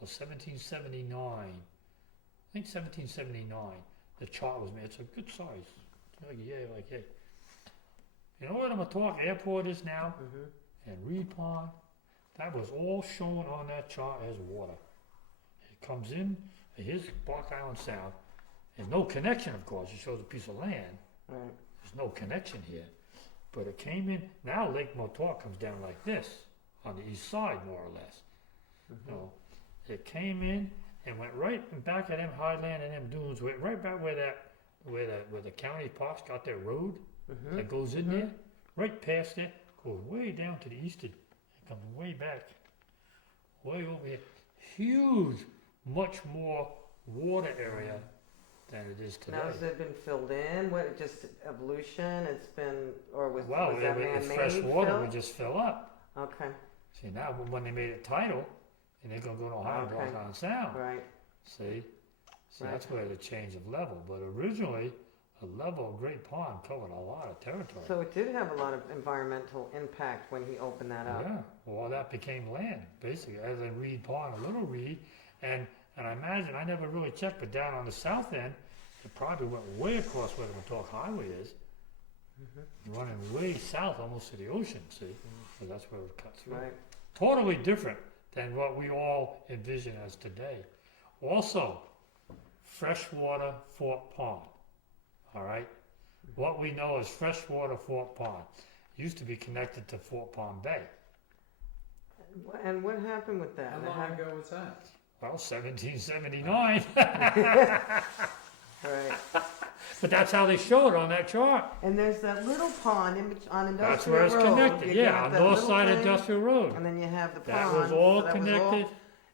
or 1779. I think 1779. The chart was made. It's a good size. Like hey. You know where the Montauk Airport is now? And Reed Pond? That was all shown on that chart as water. It comes in, here's Bark Island Sound, and no connection, of course. It shows a piece of land. Right. There's no connection here. But it came in, now Lake Montauk comes down like this, on the east side, more or less. You know, it came in and went right back at them highland and them dunes, went right back where the county parks got their road that goes in there, right past it, goes way down to the eastern, and comes way back, way over here. Huge, much more water area than it is today. Now, has it been filled in? What, just evolution? It's been, or was Well, that with man-made fresh water fill? would just fill up. Okay, See, now when they made it tidal, and they're going to go to Ohio Okay. Block on Sound. right. See? So Right. that's where the change of level. But originally, the level of Great Pond covered a lot of territory. So it did have a lot of environmental impact when he opened that up. Yeah, well, that became land, basically, as in Reed Pond, a little Reed. And I imagine, I never really checked, but down on the south end, it probably went way across where the Montauk Highway is, running way south, almost to the ocean, see? So that's where it cuts through. Right. Totally different than what we all envision as today. Also, freshwater Fort Pond, all right? What we know as freshwater Fort Pond used to be connected to Fort Pond Bay. And what happened with that? How long ago was that? Well, 1779. Right. But that's how they show it on that chart. And there's that little pond on Industrial That's where it's Road. connected. You Yeah, got on that north little side of thing, Industrial Road. And then you have the That pond. was all so that connected.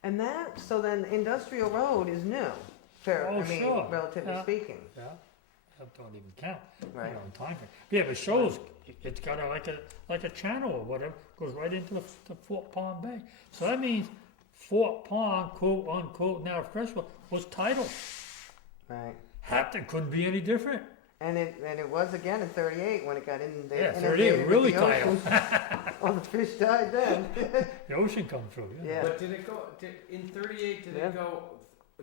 and that, so then Industrial Road is new. Fair, Oh, I mean, sure. relatively Yeah. speaking. Yeah, that don't even count. Right. You know, in time frame. Yeah, but it shows it's got like a channel or whatever, goes right into the Fort Pond Bay. So that means Fort Pond, quote unquote, now freshwater, was tidal. Right. Hampton couldn't be any different. And it was again in '38 when it got in. Yeah, inundated 38 with really the tidal. ocean. All the fish died then. The ocean come through. Yeah. Yeah. But did it go in '38? Did Yeah. it go?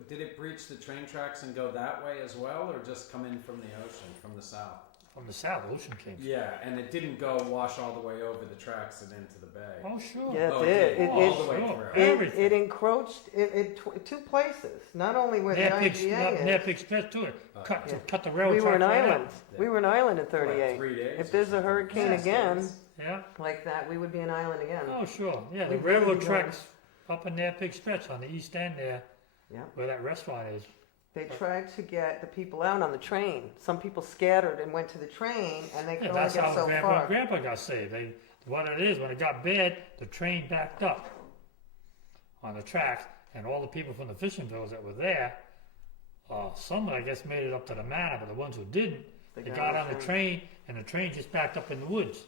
Did it breach the train tracks and go that way as well, or just come in from the ocean, from the south? From the south, the ocean came through. Yeah, and it didn't go wash all the way over the tracks and into the bay. Oh, sure. Yeah, Oh, it did. It, all it, the way sure. through. Everything. it encroached two places. Not only where the IGA Near is. Big Stretch to it. Okay. Cut the railroad We were track an right island. out. We were an island in What, '38. 3 days. If there's a hurricane Yes, again, yes. Yeah. like that, we would be an island again. Oh, sure. Yeah, We the railroad really tracks up in that big stretch on the east end there, Yeah. where that restaurant is. They tried to get the people out on the train. Some people scattered and went to the train, and they could Yeah, only that's get how so Grandpa far. and Grandpa got saved. What it is, when it got bad, the train backed up on the tracks, and all the people from the fishing villages that were there, some, I guess, made it up to the manor, but the ones who didn't, they got on the train, and the train just backed up in the woods.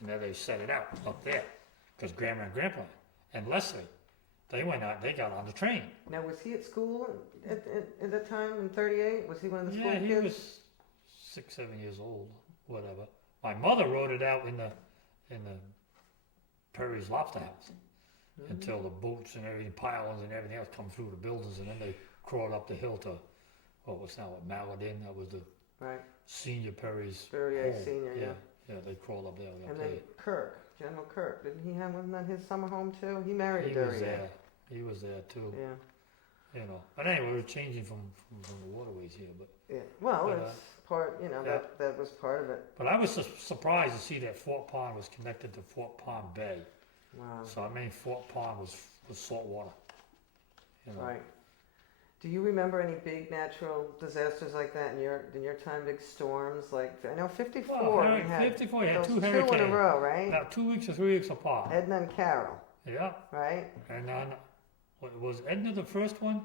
And there they set it out up there, because Grandma and Grandpa and Leslie, they went out, they got on the train. Now, was he at school at that time in '38? Was he one of the school Yeah, he kids? was 6, 7 years old, whatever. My mother wrote it out in the Perry's Lobster House until the boats and everything, pylons and everything else come through the buildings, and then they crawled up the hill to what was now Mallet Inn. That was the Right. Senior Perry's Perrier home. Senior, yeah. Yeah, they crawled up there. We got And then paid. General Kirk, didn't he have, wasn't that his summer home too? He married He a was Durrier. there. He was there too. Yeah, You know. But anyway, we're changing from the waterways here. But yeah. Well, But, it's part, you know, yeah. that was part of it. I was surprised to see that Fort Pond was connected to Fort Pond Bay. Wow. So I mean, Fort Pond was salt water. You know. Right. Do you remember any big natural disasters like that in your time? Big storms, like I know 54. Well, We had 54. You had those two two hurricanes. in a row, right? About 2 weeks or 3 weeks apart. Edna and Carol, Yeah. right? And then, what, was Edna the first one?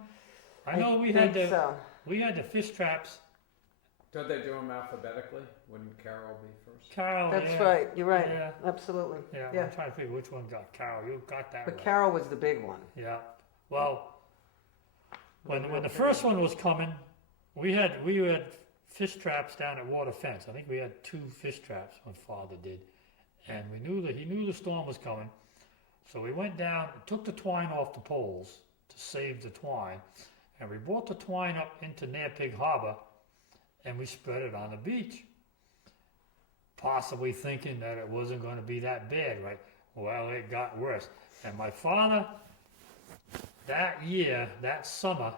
I know we had think the so. fish traps. Don't they do them alphabetically? Wouldn't Carol be first? Carol. That's yeah. right. You're right. Yeah. Absolutely. Yeah, Yeah. I'm trying to figure which one got Carol. You got that But right. Carol was the big one. Yeah. Well, when the first one was coming, we had fish traps down at Water Fence. I think we had 2 fish traps. My father did, and he knew the storm was coming. So we went down, took the twine off the poles to save the twine, and we brought the twine up into Near-Pig Harbor, and we spread it on the beach, possibly thinking that it wasn't going to be that bad, right? Well, it got worse. And my father, that summer,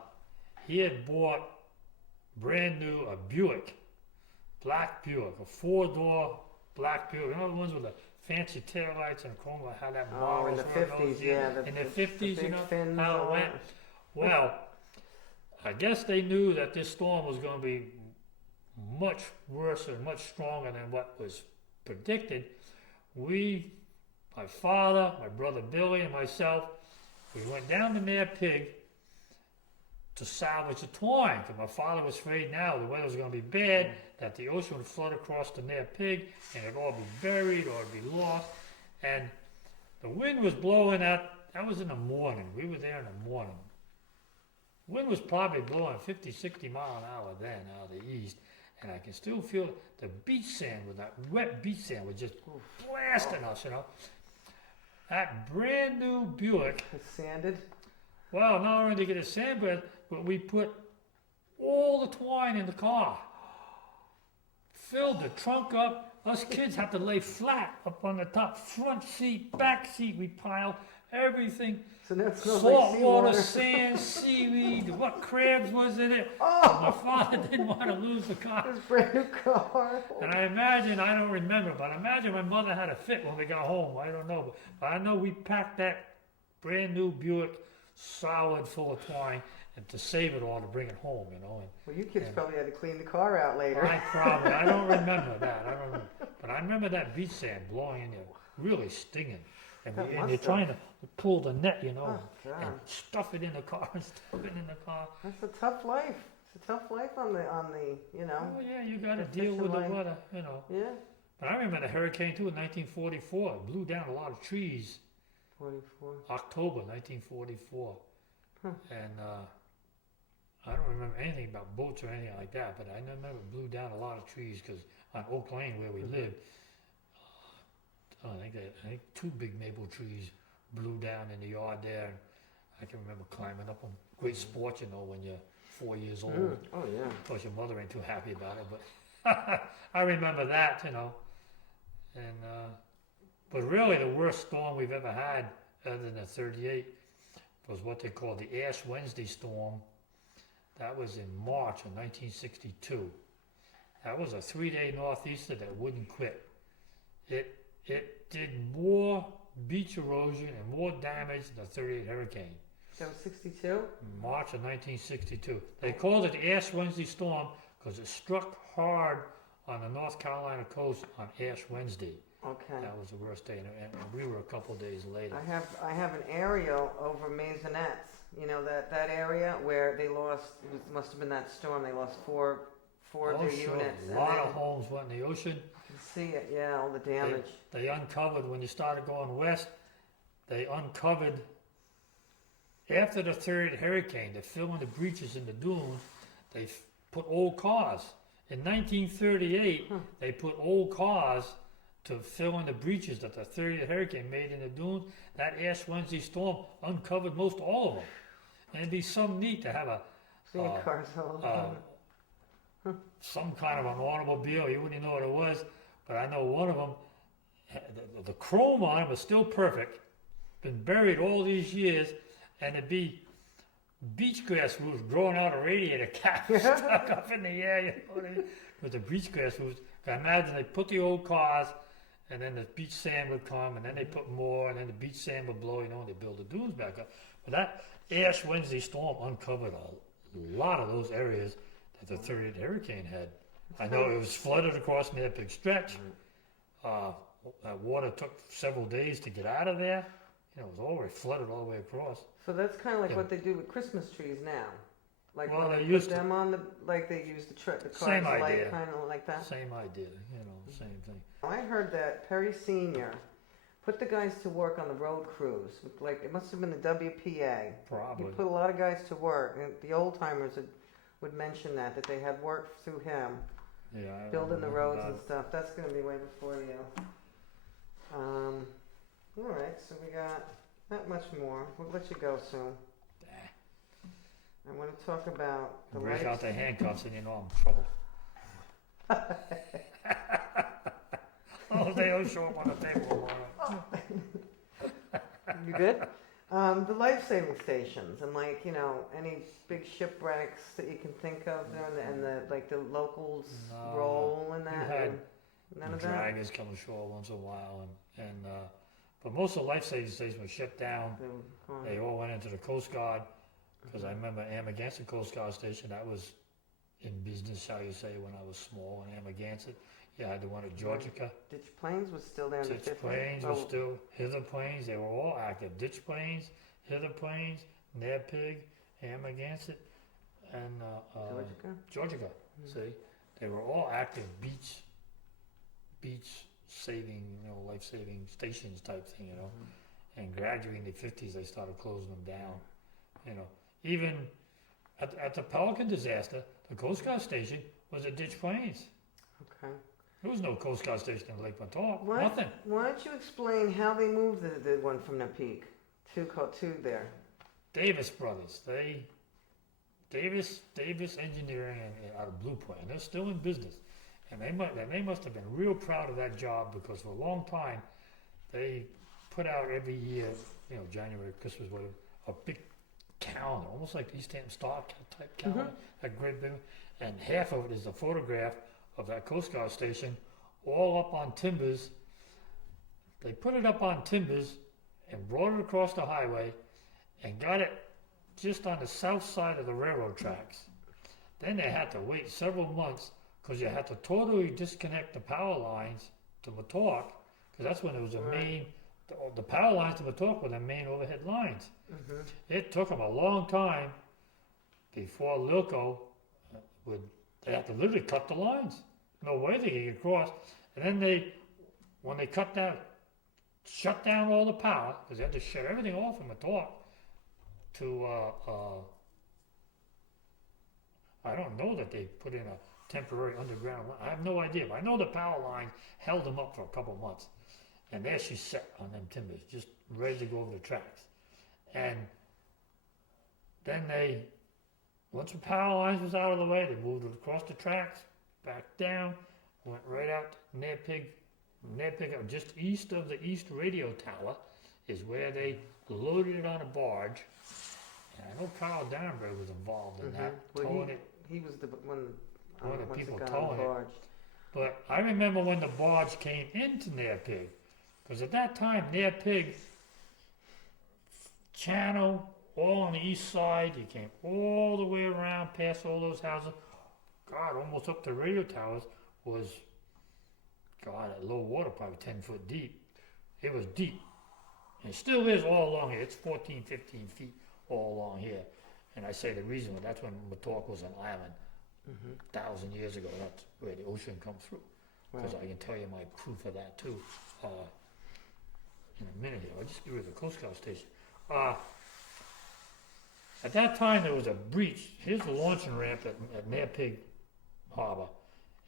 he had bought brand new a Buick, black Buick, a 4-door black Buick. You know the ones with the fancy taillights and chrome, how that Oh, in the 50s, yeah. in the 50s, you know, fins how it and went. all Well, I guess they knew that this storm was going to be much worse and much stronger than what was predicted. My father, my brother Billy, and myself, we went down to Near Pig to salvage the twine, because my father was afraid now the weather was going to be bad, that the ocean would flood across the Near Pig and it'd all be buried or it'd be lost. And the wind was blowing out. That was in the morning. We were there in the morning. Wind was probably blowing 50, 60 mile an hour then out of the east. And I can still feel the beach sand, with that wet beach sand, was just blasting us, you know. That brand new Buick. It's sanded. Well, not only did we get a sandbed, but we put all the twine in the car. Filled the trunk up. Us kids had to lay flat up on the top, front seat, back seat. We piled everything. So now it smells Salt like water, seawater. sand, seaweed, what crabs was in it. Oh! My father didn't want to lose the car. This brand new car. And I don't remember, but I imagine my mother had a fit when we got home. I don't know. But I know we packed that brand new Buick solid full of twine and to save it all to bring it home, you know. Well, you kids probably had to clean the car out later. I don't remember that. But I remember that beach sand blowing in there, really stinging. And That you're must trying to pull the net, you know, Oh, God. and stuff it in the car and stuff it in the car. That's a tough life. It's a tough life on the, you know. Oh yeah, you got to the deal with the fishing line. weather, you know. Yeah. But I remember the hurricane too in 1944. It blew down a lot of trees. 44. October 1944. Huh. And I don't remember anything about boats or anything like that, but I remember it blew down a lot of trees because on Oak Lane where we lived, I think 2 big maple trees blew down in the yard there. And I can remember climbing up them. Great sport, you know, when you're 4 years old. Oh, yeah. Of course, your mother ain't too happy about it, but I remember that, you know. And but really, the worst storm we've ever had, other than the 38, was what they called the Ash Wednesday storm. That was in March of 1962. That was a 3-day northeaster that wouldn't quit. It did more beach erosion and more damage than the 38 hurricane. That was 62? March of 1962. They called it the Ash Wednesday storm because it struck hard on the North Carolina coast on Ash Wednesday. Okay. That was the worst day, and we were a couple of days later. I have an aerial over Maisonettes. You know, that area where they lost, it must have been that storm, they lost four of their units. A lot of homes went in the ocean. You can see it, yeah, all the damage. They uncovered, when you started going west, they uncovered, after the 3rd hurricane, to fill in the breaches in the dunes, they put old cars. In 1938, they put old cars to fill in the breaches that the 30th hurricane made in the dunes. That Ash Wednesday storm uncovered most all of them. And it'd be so neat to have Seeing cars all over. some kind of an automobile. You wouldn't know what it was, but I know one of them, the chrome on it was still perfect, been buried all these years, and it'd be beach grass roots growing out of radiator caps stuck up in the air, you know what I mean? With the beach grass roots. I imagine they put the old cars, and then the beach sand would come, and then they put more, and then the beach sand would blow, you know, and they build the dunes back up. But that Ash Wednesday storm uncovered a lot of those areas that the 30th hurricane had. I know it was flooded across near Big Stretch. That water took several days to get out of there. You know, it was already flooded all the way across. So that's kind of like Yeah. what they do with Christmas trees now. Like Well, when they they used put to. them on the, like they use the cars Same light, idea. kind of like that. Same idea, you know, same thing. I heard that Perry Senior put the guys to work on the road crews. Like it must have been the WPA. He Probably. put a lot of guys to work, and the old timers would mention that they had worked through him, Yeah, I building the remember roads that. and stuff. That's going to be way before you. All right, so we got not much more. We'll let you go soon. I want to talk about the Break lights. out the handcuffs and you know I'm in trouble. Oh, they don't show up on the table tomorrow. You good? The life-saving stations and like, you know, any big shipwrecks that you can think of there and the like the locals No, role in that. had and none of that. Draggers come ashore once in a while, but most of the life-saving stations were shut down. They all went into the Coast Guard, because I remember Amagansett Coast Guard Station, that was in business, shall you say, when I was small in Amagansett. Yeah, I had the one at Georgica. Ditch Plains was still there in the Ditch 50s. Plains was still, Hither Plains, they were all active. Ditch Plains, Hither Plains, Napig, Amagansett, and Georgia? Georgica. See, they were all active beach saving, you know, life saving stations type thing, you know. And gradually in the 50s, they started closing them down. You know, even at the Pelican disaster, the Coast Guard station was at Ditch Plains. Okay. There was no Coast Guard station in Lake Montauk. Why- Nothing. Why don't you explain how they moved the one from the peak to there? Davis Brothers. Davis Engineering and out of Blue Point. And they're still in business. And they must have been real proud of that job, because for a long time they put out every year, you know, January, Christmas, whatever, a big calendar, almost like the East Hampton Star type calendar, that great big, and half of it is a photograph of that Coast Guard station, all up on timbers. They put it up on timbers and brought it across the highway and got it just on the south side of the railroad tracks. Then they had to wait several months, because you had to totally disconnect the power lines to Montauk, because that's when it was a main, the power lines to Montauk were the main overhead lines. It took them a long time before Lilco they had to literally cut the lines. No way they could get across. And then when they shut down all the power, because they had to shut everything off in Montauk to, I don't know that they put in a temporary underground line. I have no idea, but I know the power line held them up for a couple months. And there she sat on them timbers, just ready to go over the tracks. And then once the power lines was out of the way, they moved it across the tracks, back down, went right out to Napig, just east of the East Radio Tower is where they loaded it on a barge. And I know Carl Darrenberg was involved in that, towing it. He was the one One of the once people it got on towing the it. barge. But I remember when the barge came into Napig, because at that time Napig Channel, all on the east side, you came all the way around past all those houses, God, almost up to radio towers, was, God, at low water, probably 10 foot deep. It was deep. And it still is all along here. It's 14, 15 feet all along here. And I say the reason, that's when Montauk was an island. 1,000 years ago, that's where the ocean comes through. Because I can tell you my proof of that too in a minute here. I'll just give you the Coast Guard station. At that time, there was a breach. Here's the launching ramp at Napig Harbor.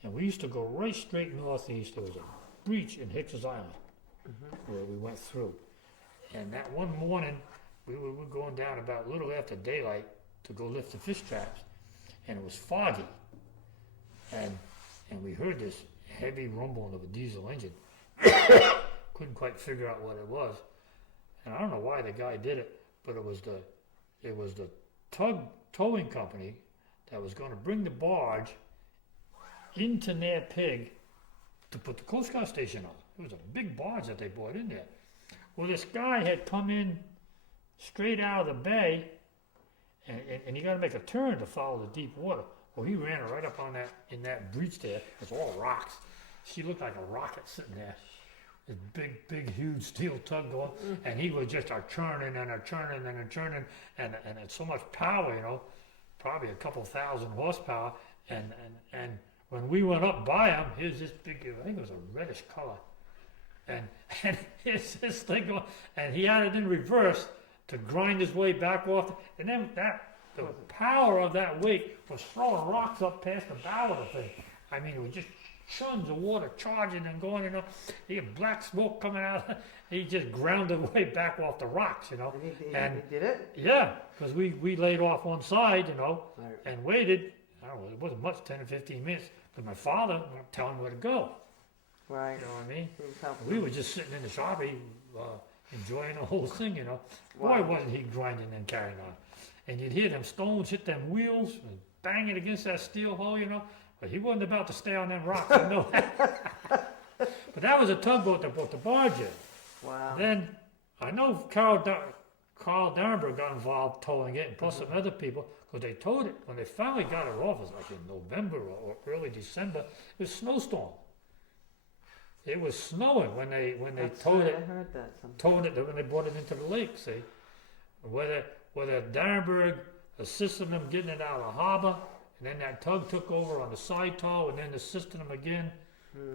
And we used to go right straight northeast. There was a breach in Hicks's Island where we went through. And that one morning, we were going down about a little after daylight to go lift the fish traps. And it was foggy. and we heard this heavy rumbling of a diesel engine. Couldn't quite figure out what it was, and I don't know why the guy did it, but it was the towing company that was going to bring the barge into Nair Pig to put the Coast Guard station on. It was a big barge that they brought in there. Well, this guy had come in straight out of the bay, and you got to make a turn to follow the deep water. Well, he ran right up on in that breach there. It's all rocks. She looked like a rocket sitting there. This big, huge steel tug going, and he was just churning and churning and churning, and it's so much power, probably a couple thousand horsepower, and when we went up by him, here's this big, I think it was a reddish color, and here's this thing going, and he had it in reverse to grind his way back off, and then the power of that weight was throwing rocks up past the bow of the thing. I mean, it was just tons of water charging and going, he had black smoke coming out. He just ground his way back off the rocks, And he did it? Yeah, because we laid off one side, Right. and waited. I don't know, it wasn't much, 10 or 15 minutes, because my father wouldn't tell him where to go. Right. You know what I mean? He was helping We him. were just sitting in the sharpie, enjoying the whole thing, Wow. Boy, wasn't he grinding and carrying on. And you'd hear them stones hit them wheels and banging against that steel hull, But he wasn't about to stay on them rocks, I know that. But that was a tugboat that brought the barge in. Wow. Then, I know Carl Darrenberg got involved towing it, and plus some other people, because they towed it. When they finally got it off, it was like in November or early December, it was a snowstorm. It was snowing when they towed it. I heard that. Towed it when they brought it into the lake, see. Whether Darrenberg assisted them getting it out of the harbor, and then that tug took over on the side tow, and then assisted them again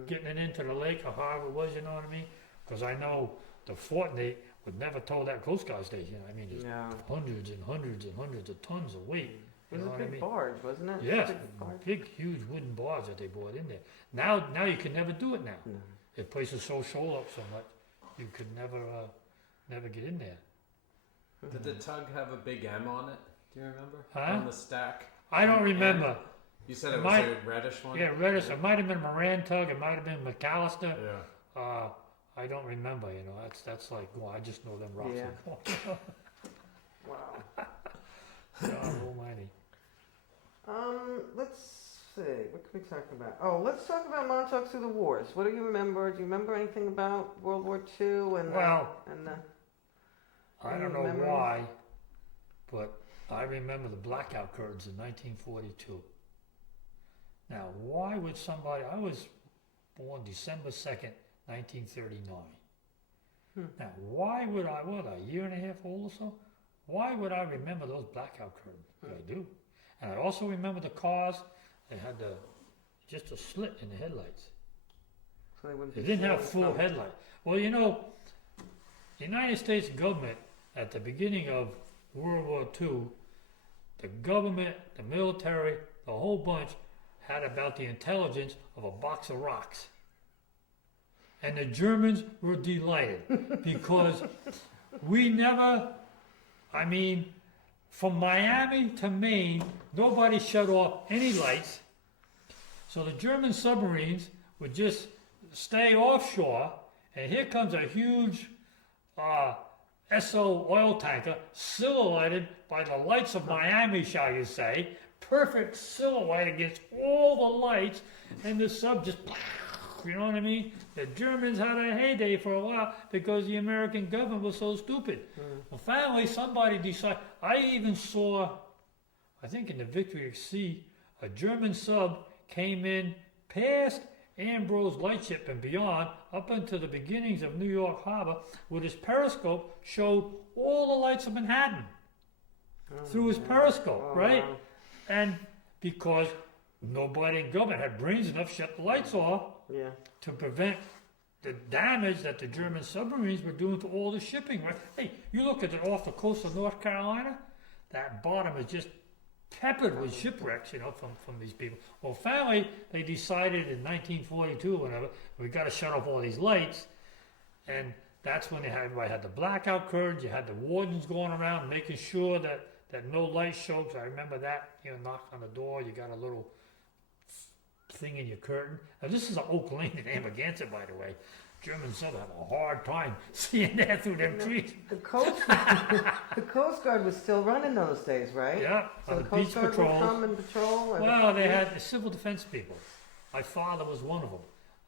getting it into the lake or however it was, you know what I mean? Because I know the Fortnite would never tow that Coast Guard station. I mean, there's hundreds and hundreds and hundreds of tons of weight. It was a big barge, wasn't it? Yes, Big barge. big, huge wooden barge that they brought in there. Now you can never do it now. No. The place is so shoal up so much, you could never get in there. Did the tug have a big M on it? Do you remember? Huh? On the stack? I don't remember. You said it was a reddish one? Yeah, reddish. It might have been Moran tug. It might have been McAllister. Yeah. I don't remember. That's like, well, I just know them rocks. Yeah. Wow. God almighty. Let's see. What can we talk about? Oh, let's talk about Montauk through the wars. What do you remember? Do you remember anything about World War II and I don't know memories? why, but I remember the blackout curtains in 1942. Now, why would somebody? I was born December 2nd, 1939. Now, why would I? What, a year and a half old or so? Why would I remember those blackout curtains? I do. And I also remember the cars that had just a slit in the headlights. So they wouldn't They be didn't have seeing full something. headlights. Well, the United States government, at the beginning of World War II, the government, the military, the whole bunch, had about the intelligence of a box of rocks. And the Germans were delighted because we never, from Miami to Maine, nobody shut off any lights. So the German submarines would just stay offshore, and here comes a huge SO oil tanker silhouetted by the lights of Miami, shall you say, perfect silhouette against all the lights, and the sub just, you know what I mean? The Germans had a heyday for a while because the American government was so stupid. Well, finally, somebody decided. I even saw, I think in the Victory at Sea, a German sub came in past Ambrose Lightship and beyond, up into the beginnings of New York Harbor, with his periscope showed all the lights of Manhattan through his periscope, right? Wow. And because nobody in government had brains enough to shut the lights off Yeah. to prevent the damage that the German submarines were doing to all the shipping, right? Hey, you look at it off the coast of North Carolina, that bottom is just peppered with shipwrecks, from these people. Well, finally, they decided in 1942 or whatever, we got to shut off all these lights, and that's when everybody had the blackout curtains. You had the wardens going around making sure that no light showed. I remember that, knock on the door, you got a little thing in your curtain. Now this is an Oak Lane in Amagansett, by the way. Germans have a hard time seeing that through them trees. The Coast, the Coast Guard was still running those days, right? Yeah, So the the beach Coast Guard would patrol. come and patrol? Or Well, they had the civil defense people. My father was one of them.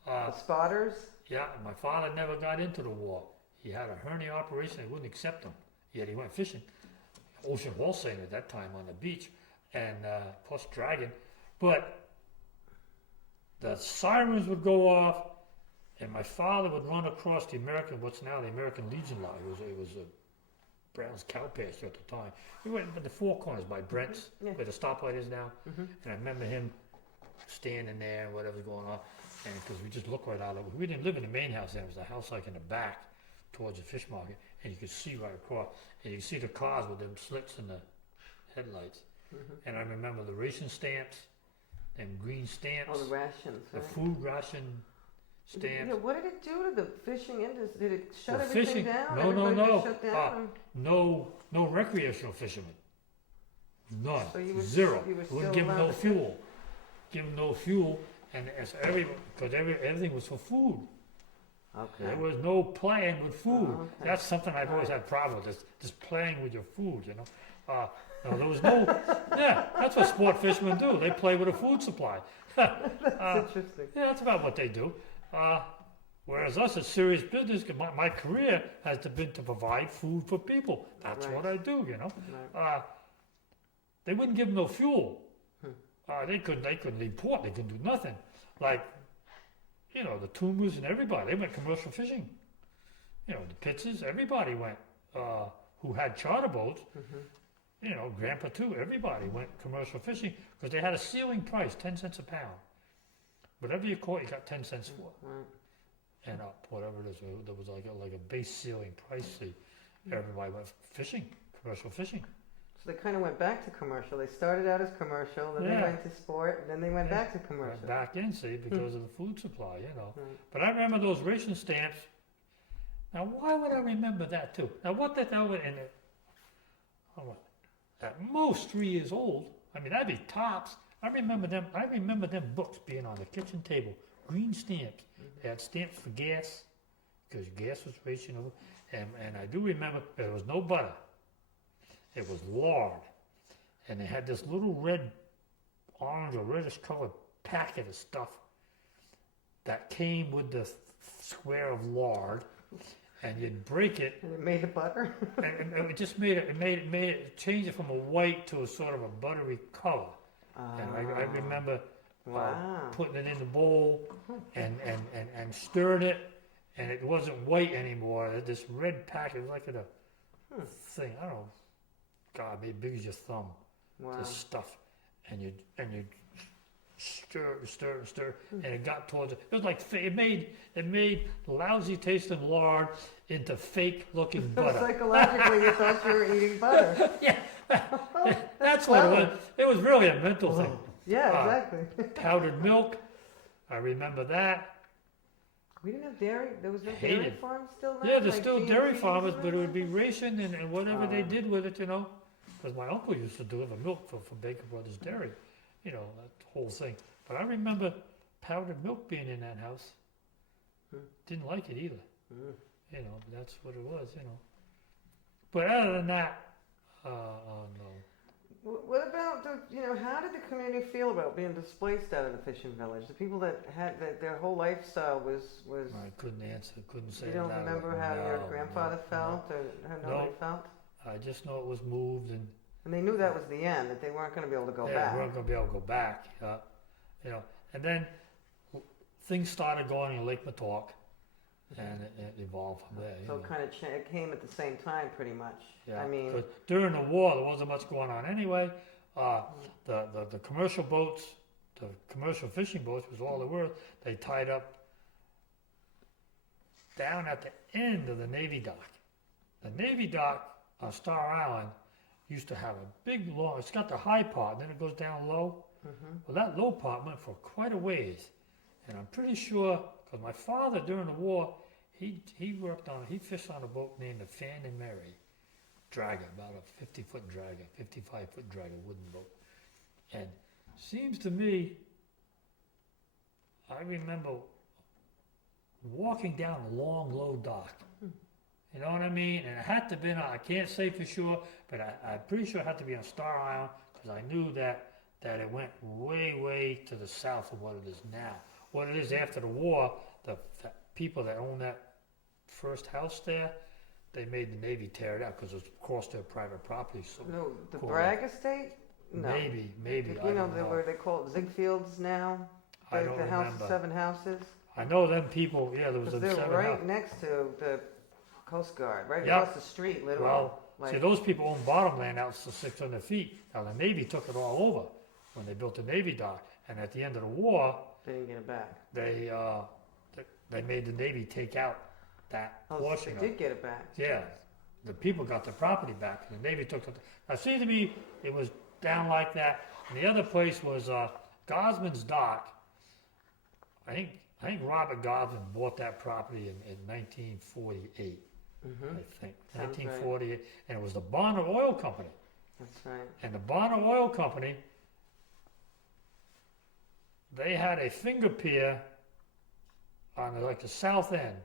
the spotters? Yeah, my father never got into the war. He had a hernia operation, they wouldn't accept him. Yet he went fishing. Ocean waltzing at that time on the beach, and plus dragon. But the sirens would go off, and my father would run across the American, what's now the American Legion line. It was a Brown's cow pasture at the time. We went to the Four Corners by Brent's, Yeah. where the stoplight is now. Mm-hmm. And I remember him standing there and whatever's going on. And because we just looked right out of it. We didn't live in the main house then. It was a house like in the back towards the fish market. And you could see right across. And you could see the cars with them slits in the headlights. Mm-hmm. And I remember the ration stamps, them green stamps, Oh, the rations, the right? food ration stamps. Yeah, what did it do to the fishing industry? Did it shut The everything fishing- down? no, no, Everybody no. just shut down? No recreational fishermen. None. So you were- Zero. you were Wouldn't still give them allowed no to fish? fuel. Give them no fuel, and as because everything was for food. Okay. There was no playing with food. Oh, okay. That's something I've always had problem with. Just playing with your food, you know. No, there was no. Yeah, that's what sport fishermen do. They play with a food supply. That's interesting. Yeah, that's about what they do. Whereas us, it's serious business. 'Cause my career has been to provide food for people. That's Right. what I do, you know. Right. They wouldn't give them no fuel. Hmm. They couldn't leave port. They couldn't do nothing. Like, you know, the Toomers and everybody. They went commercial fishing. You know, the Pitzes. Everybody went. Who had charter boats. Mm-hmm. You know, Grandpa too. Everybody went commercial fishing because they had a ceiling price, 10 cents a pound. Whatever you caught, you got 10 cents for. Right. And up, whatever it is. There was like a base ceiling price. See, everybody went fishing, commercial fishing. So they kind of went back to commercial. They started out as commercial, then Yeah. they went to sport, and then they went Yeah. back to commercial. Went back in, see, because of the food supply, you know. Right. But I remember those ration stamps. Now, why would I remember that too? Now, what the hell would, and at most 3 years old, I mean, that'd be tops. I remember them books being on the kitchen table, green stamps. They had stamps for gas, because gas was rationable. And I do remember there was no butter. It was lard. And they had this little red, orange or reddish colored packet of stuff that came with the square of lard. And you'd break it, And it made the butter. and it just made it change it from a white to a sort of a buttery color. And I remember Wow. putting it in the bowl and stirring it, and it wasn't white anymore. This red packet was like a thing. I don't know. God, maybe big as your thumb. Wow. This stuff, and you stir, and it got towards it. It was like it made lousy tasting lard into fake looking So butter. psychologically, you thought you were eating butter. Yeah, that's what it clever. was. It was really a mental thing. Yeah, Uh, exactly. Powdered milk, I remember that. We didn't have dairy. There was no Hated. dairy farm still now. Yeah, there's like still G&Ts dairy and farmers, but it would be everything? ration and whatever they Oh. did with it, you know. Because my uncle used to deliver milk for Baker Brothers Dairy, you know, that whole thing. But I remember powdered milk being in that house. Didn't like it either, Mm. you know, but that's what it was, you know. But other than that, no. What about how did the community feel about being displaced out of the fishing village? The people that had their whole lifestyle was. I couldn't answer, couldn't say You don't that. remember how your No, grandfather no, felt or how nobody No. felt? I just know it was moved and And they knew that was the end, that they weren't going to be able to go we back. weren't going to be able to go back, you know. And then things started going in Lake Montauk, and it evolved from there. So it kind of it came at the same time, pretty much. Yeah, I mean, 'cause during the war there wasn't much going on anyway. The commercial boats, the commercial fishing boats was all there were. They tied up down at the end of the Navy dock. The Navy dock on Star Island used to have a big long. It's got the high part, and then it goes down low. Well, that low part went for quite a ways, and I'm pretty sure because my father during the war, he fished on a boat named the Fan and Mary dragger, about a 50-foot dragger, 55-foot dragger, wooden boat. And seems to me I remember walking down a long, low dock. You know what I mean? And it had to have been, I can't say for sure, but I'm pretty sure it had to be on Star Island because I knew that it went way, way to the south of what it is now. What it is after the war, the people that owned that first house there, they made the Navy tear it out because it was across their private property. So No, the cool. Bragg estate? No. Maybe. You know, where they call it Ziegfelds now? I don't The house remember. of 7 houses? I know them people. Yeah, there was Because a they're 7 right house. next to the Coast Guard, right Yep. across the street, literally. Well, like, see, those people owned bottomland out to 600 feet. Now the Navy took it all over when they built the Navy dock, and at the end of the war, they didn't get it back. they made the Navy take out that portion they of it. did get it back. Yeah, the people got their property back, and the Navy took it. Now, it seemed to me it was down like that. And the other place was Gosman's Dock. I think Robert Gosman bought that property in 1948. Mm-hmm. I think Sounds 1948, and it was the Bonner Oil Company. That's right. And the Bonner Oil Company, they had a finger pier on the south end.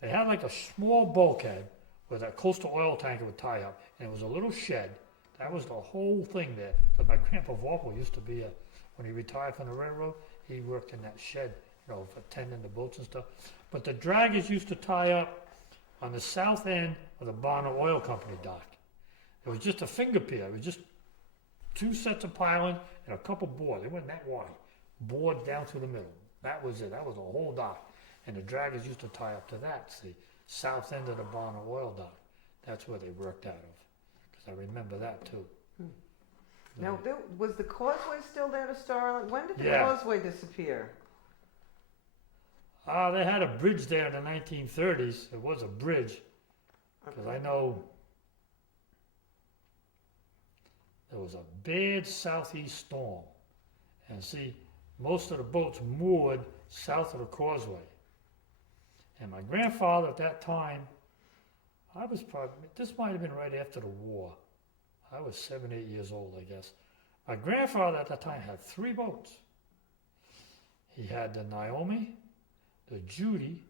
They had like a small bulkhead where that coastal oil tanker would tie up, and it was a little shed. That was the whole thing there. But my grandpa Vorpahl used to be when he retired from the railroad, he worked in that shed, for tending the boats and stuff. But the draggers used to tie up on the south end of the Bonner Oil Company dock. It was just a finger pier. It was just 2 sets of piling and a couple boards. They weren't that wide. Boards down through the middle. That was it. That was the whole dock. And the draggers used to tie up to that. It's the south end of the Bonner Oil dock. That's where they worked out of. Because I remember that too. Now, was the causeway still there to Star Island? When did the Yeah. causeway disappear? They had a bridge there in the 1930s. It was a bridge. Because I know there was a bad southeast storm. And see, most of the boats moored south of the causeway. And my grandfather at that time, this might have been right after the war. I was 7, 8 years old, I guess. My grandfather at that time had 3 boats. He had the Naomi, the Judy,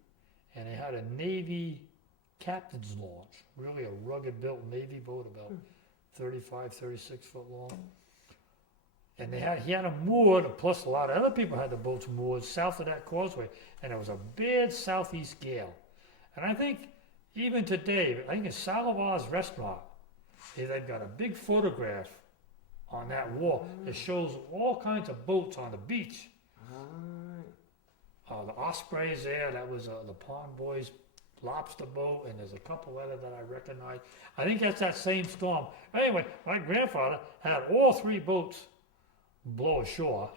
and he had a Navy captain's launch, really a rugged built Navy boat about 35, 36 foot long. And he had them moored, plus a lot of other people had the boats moored south of that causeway, and it was a bad southeast gale. And I think even today, I think in Salovar's restaurant, they've got a big photograph on that wall that shows all kinds of boats on the beach. The Osprey's there, that was the Pond Boys lobster boat, and there's a couple other that I recognize. I think that's that same storm. Anyway, my grandfather had all 3 boats blow ashore,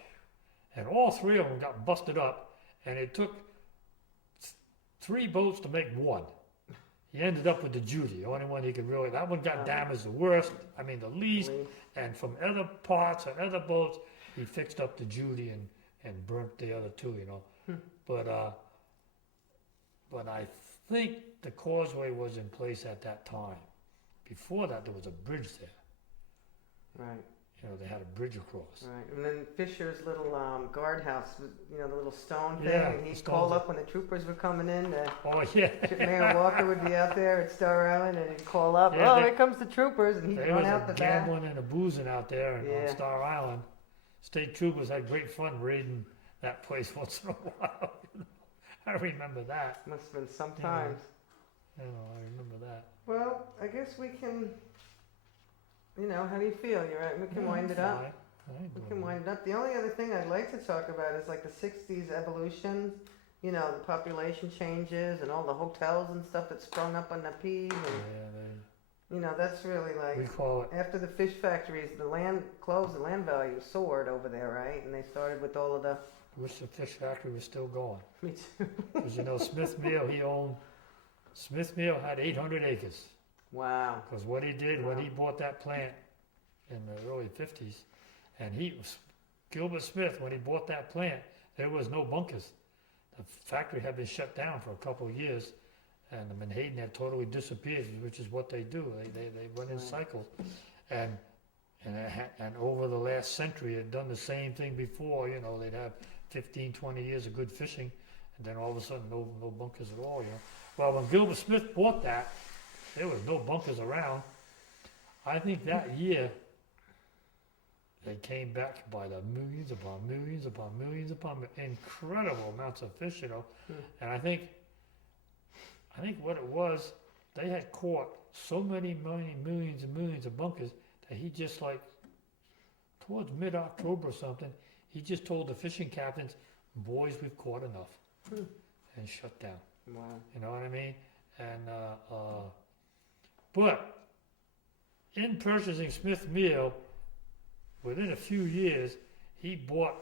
and all 3 of them got busted up, and it took 3 boats to make one. He ended up with the Judy, the only one he could really, that one got damaged the worst, the least, and from other parts and other boats, he fixed up the Judy and burnt the other 2, But I think the causeway was in place at that time. Before that, there was a bridge there. Right. They had a bridge across. Right. And then Fisher's little guardhouse, the little stone thing. Yeah, and he'd the call stones. up when the troopers were coming in. Oh, yeah. Mayor Walker would be out there at Star Island, and he'd call up, Yeah, here comes the troopers, and he'd There run was out a the back. gambling and a boozing out there on Yeah. Star Island. State troopers had great fun raiding that place once in a while. I remember that. Must have been sometimes. I remember that. Well, I guess we can, how do you feel? You're right. We can wind it up. Fine. I ain't We doing can that. wind it up. The only other thing I'd like to talk about is like the 60s evolution, the population changes and all the hotels and stuff that sprung up on the Peak. And, Yeah, that's really we like, call it. after the fish factories, the land closed, the land value soared over there, right? And they started with all of the, Wish the fish factory was still going. me too. Because Smith Meal, Smith Meal had 800 acres. Wow. Because what he did when he bought that plant in the early 50s, and Gilbert Smith, when he bought that plant, there was no bunkers. The factory had been shut down for a couple of years, and the Menhaden had totally disappeared, which is what they do. They run in cycles. And over the last century, had done the same thing before. They'd have 15, 20 years of good fishing, and then all of a sudden no bunkers at all, you know. Well, when Gilbert Smith bought that, there was no bunkers around. I think that year they came back by the millions upon millions upon millions upon incredible amounts of fish, you know. And I think what it was, they had caught so many millions and millions of bunkers that he just like towards mid-October or something, he just told the fishing captains, boys, we've caught enough, and shut down. Wow. You know what I mean? And but in purchasing Smith Meal, within a few years, he bought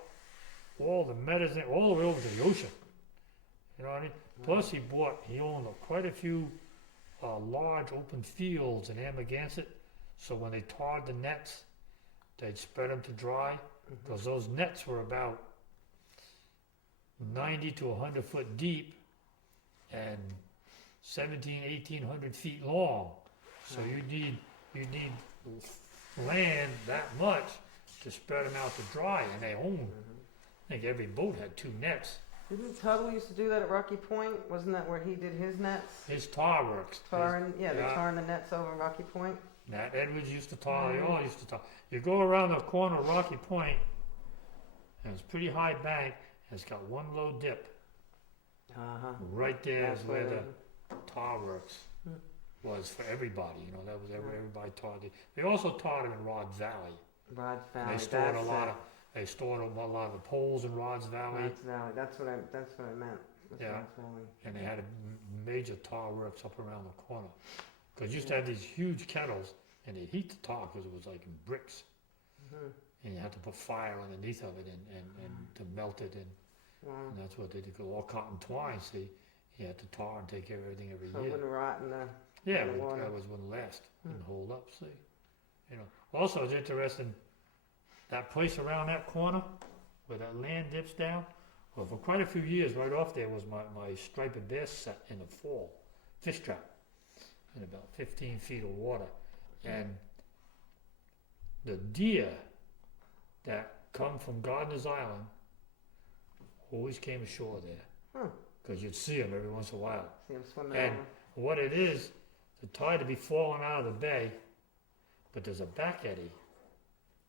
all the medicine all the way over to the ocean. You know what I mean? Plus, he owned quite a few large open fields in Amagansett. So when they tarred the nets, they'd spread them to dry, because those nets were about 90 to 100 foot deep and 1,800 feet long. So you need land that much to spread them out to dry, and they owned. I think every boat had 2 nets. Didn't Tuttle used to do that at Rocky Point? Wasn't that where he did his nets? His tar works. Tarring, they're tarring the nets over Rocky Point. Nat Edwards used to tar. They all used to tar. You go around the corner of Rocky Point, and it's pretty high bank, and it's got one low dip. Right there is where the tar works was for everybody. You know, that was everybody tarred it. They also tarred them in Rods Valley. Rods Valley. They stored a lot of the poles in Rods Valley. Rods Valley. That's what I meant. Yeah. Rods Valley. And they had major tar works up around the corner. Because you used to have these huge kettles, and they'd heat the tar because it was like in bricks. And you had to put fire underneath of it and to melt it. And that's what they did. All cotton twine, see. You had to tar and take care of everything every So year. it wouldn't rot in the water. That wouldn't last. Wouldn't hold up, see. You know. Also, it's interesting, that place around that corner where that land dips down, well, for quite a few years, right off there was my striped bass set in the fall, fish trap, in about 15 feet of water. And the deer that come from Gardiner's Island always came ashore there. Because you'd see them every once in a while. See them swimming And over. what it is, the tide would be falling out of the bay, but there's a back eddy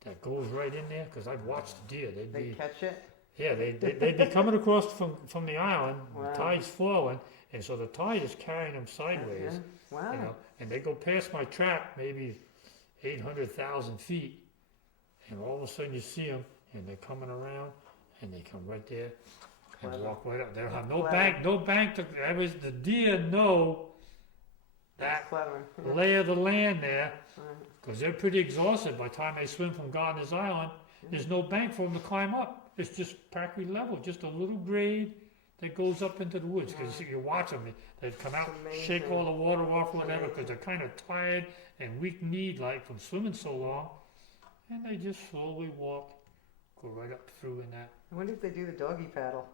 that goes right in there, because I've watched the deer. They catch it? Yeah, they'd be coming across from the island, Wow. the tide's falling, and so the tide is carrying them sideways, Wow. you know, and they go past my trap, maybe 800,000 feet, and all of a sudden you see them, and they're coming around, and they come right there, and walk right up. They don't have no bank that was the deer know that lay of the land there, because they're pretty exhausted by the time they swim from Gardiner's Island. There's no bank for them to climb up. It's just practically level, just a little grade that goes up into the woods. Because you watch them, they come out, shake all the water off, whatever, because they're kind of tired and weak-kneed, like from swimming so long, and they just slowly walk, go right up through in that. I wonder if they do the doggy paddle.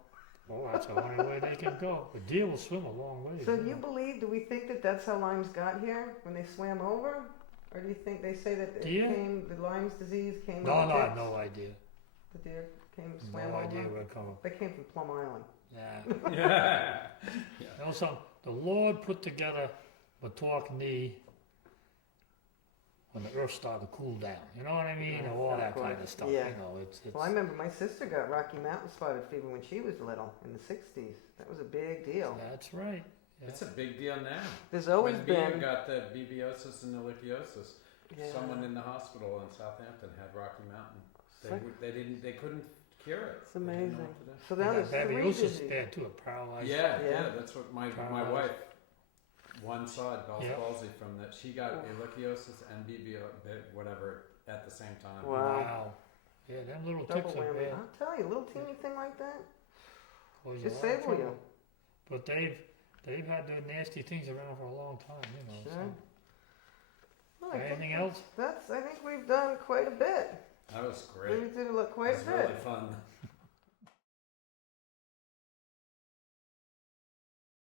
Oh, that's the only way they can go. The deer will swim a long way. So do we think that that's how limes got here, when they swam over? Or do you think they say that the Lyme's disease came No, I have no idea. The deer swam over? No idea where it came from. They came from Plum Island. Yeah. You know something? The Lord put together Montauk knee when the earth started to cool down. You know what I mean? All that kind of stuff. Yeah. You know, it's Well, I remember my sister got Rocky Mountain spotted fever when she was little in the 60s. That was a big deal. That's right. Yeah. It's a big deal now. There's always when been. Beer got the BBosis and the Lichiosis. Yeah. Someone in the hospital in Southampton had Rocky Mountain. They couldn't cure it. It's amazing. So They now got there's 3 babesiosis diseases. bad too, a paralyzed. Yeah, that's what my wife, one saw Bell's Yep. palsy from that. She got Ehrlichiosis and whatever at the same time. Wow. Yeah, them little Double ticks are whammy. bad. I'll tell you, a little teeny thing like that. Cause Just a lot of sable you. trouble. But they've had their nasty things around for a long time, you know. Sure. So. Well, I think Anything else? I think we've done quite a bit. That was great. We did quite It was a bit. really fun.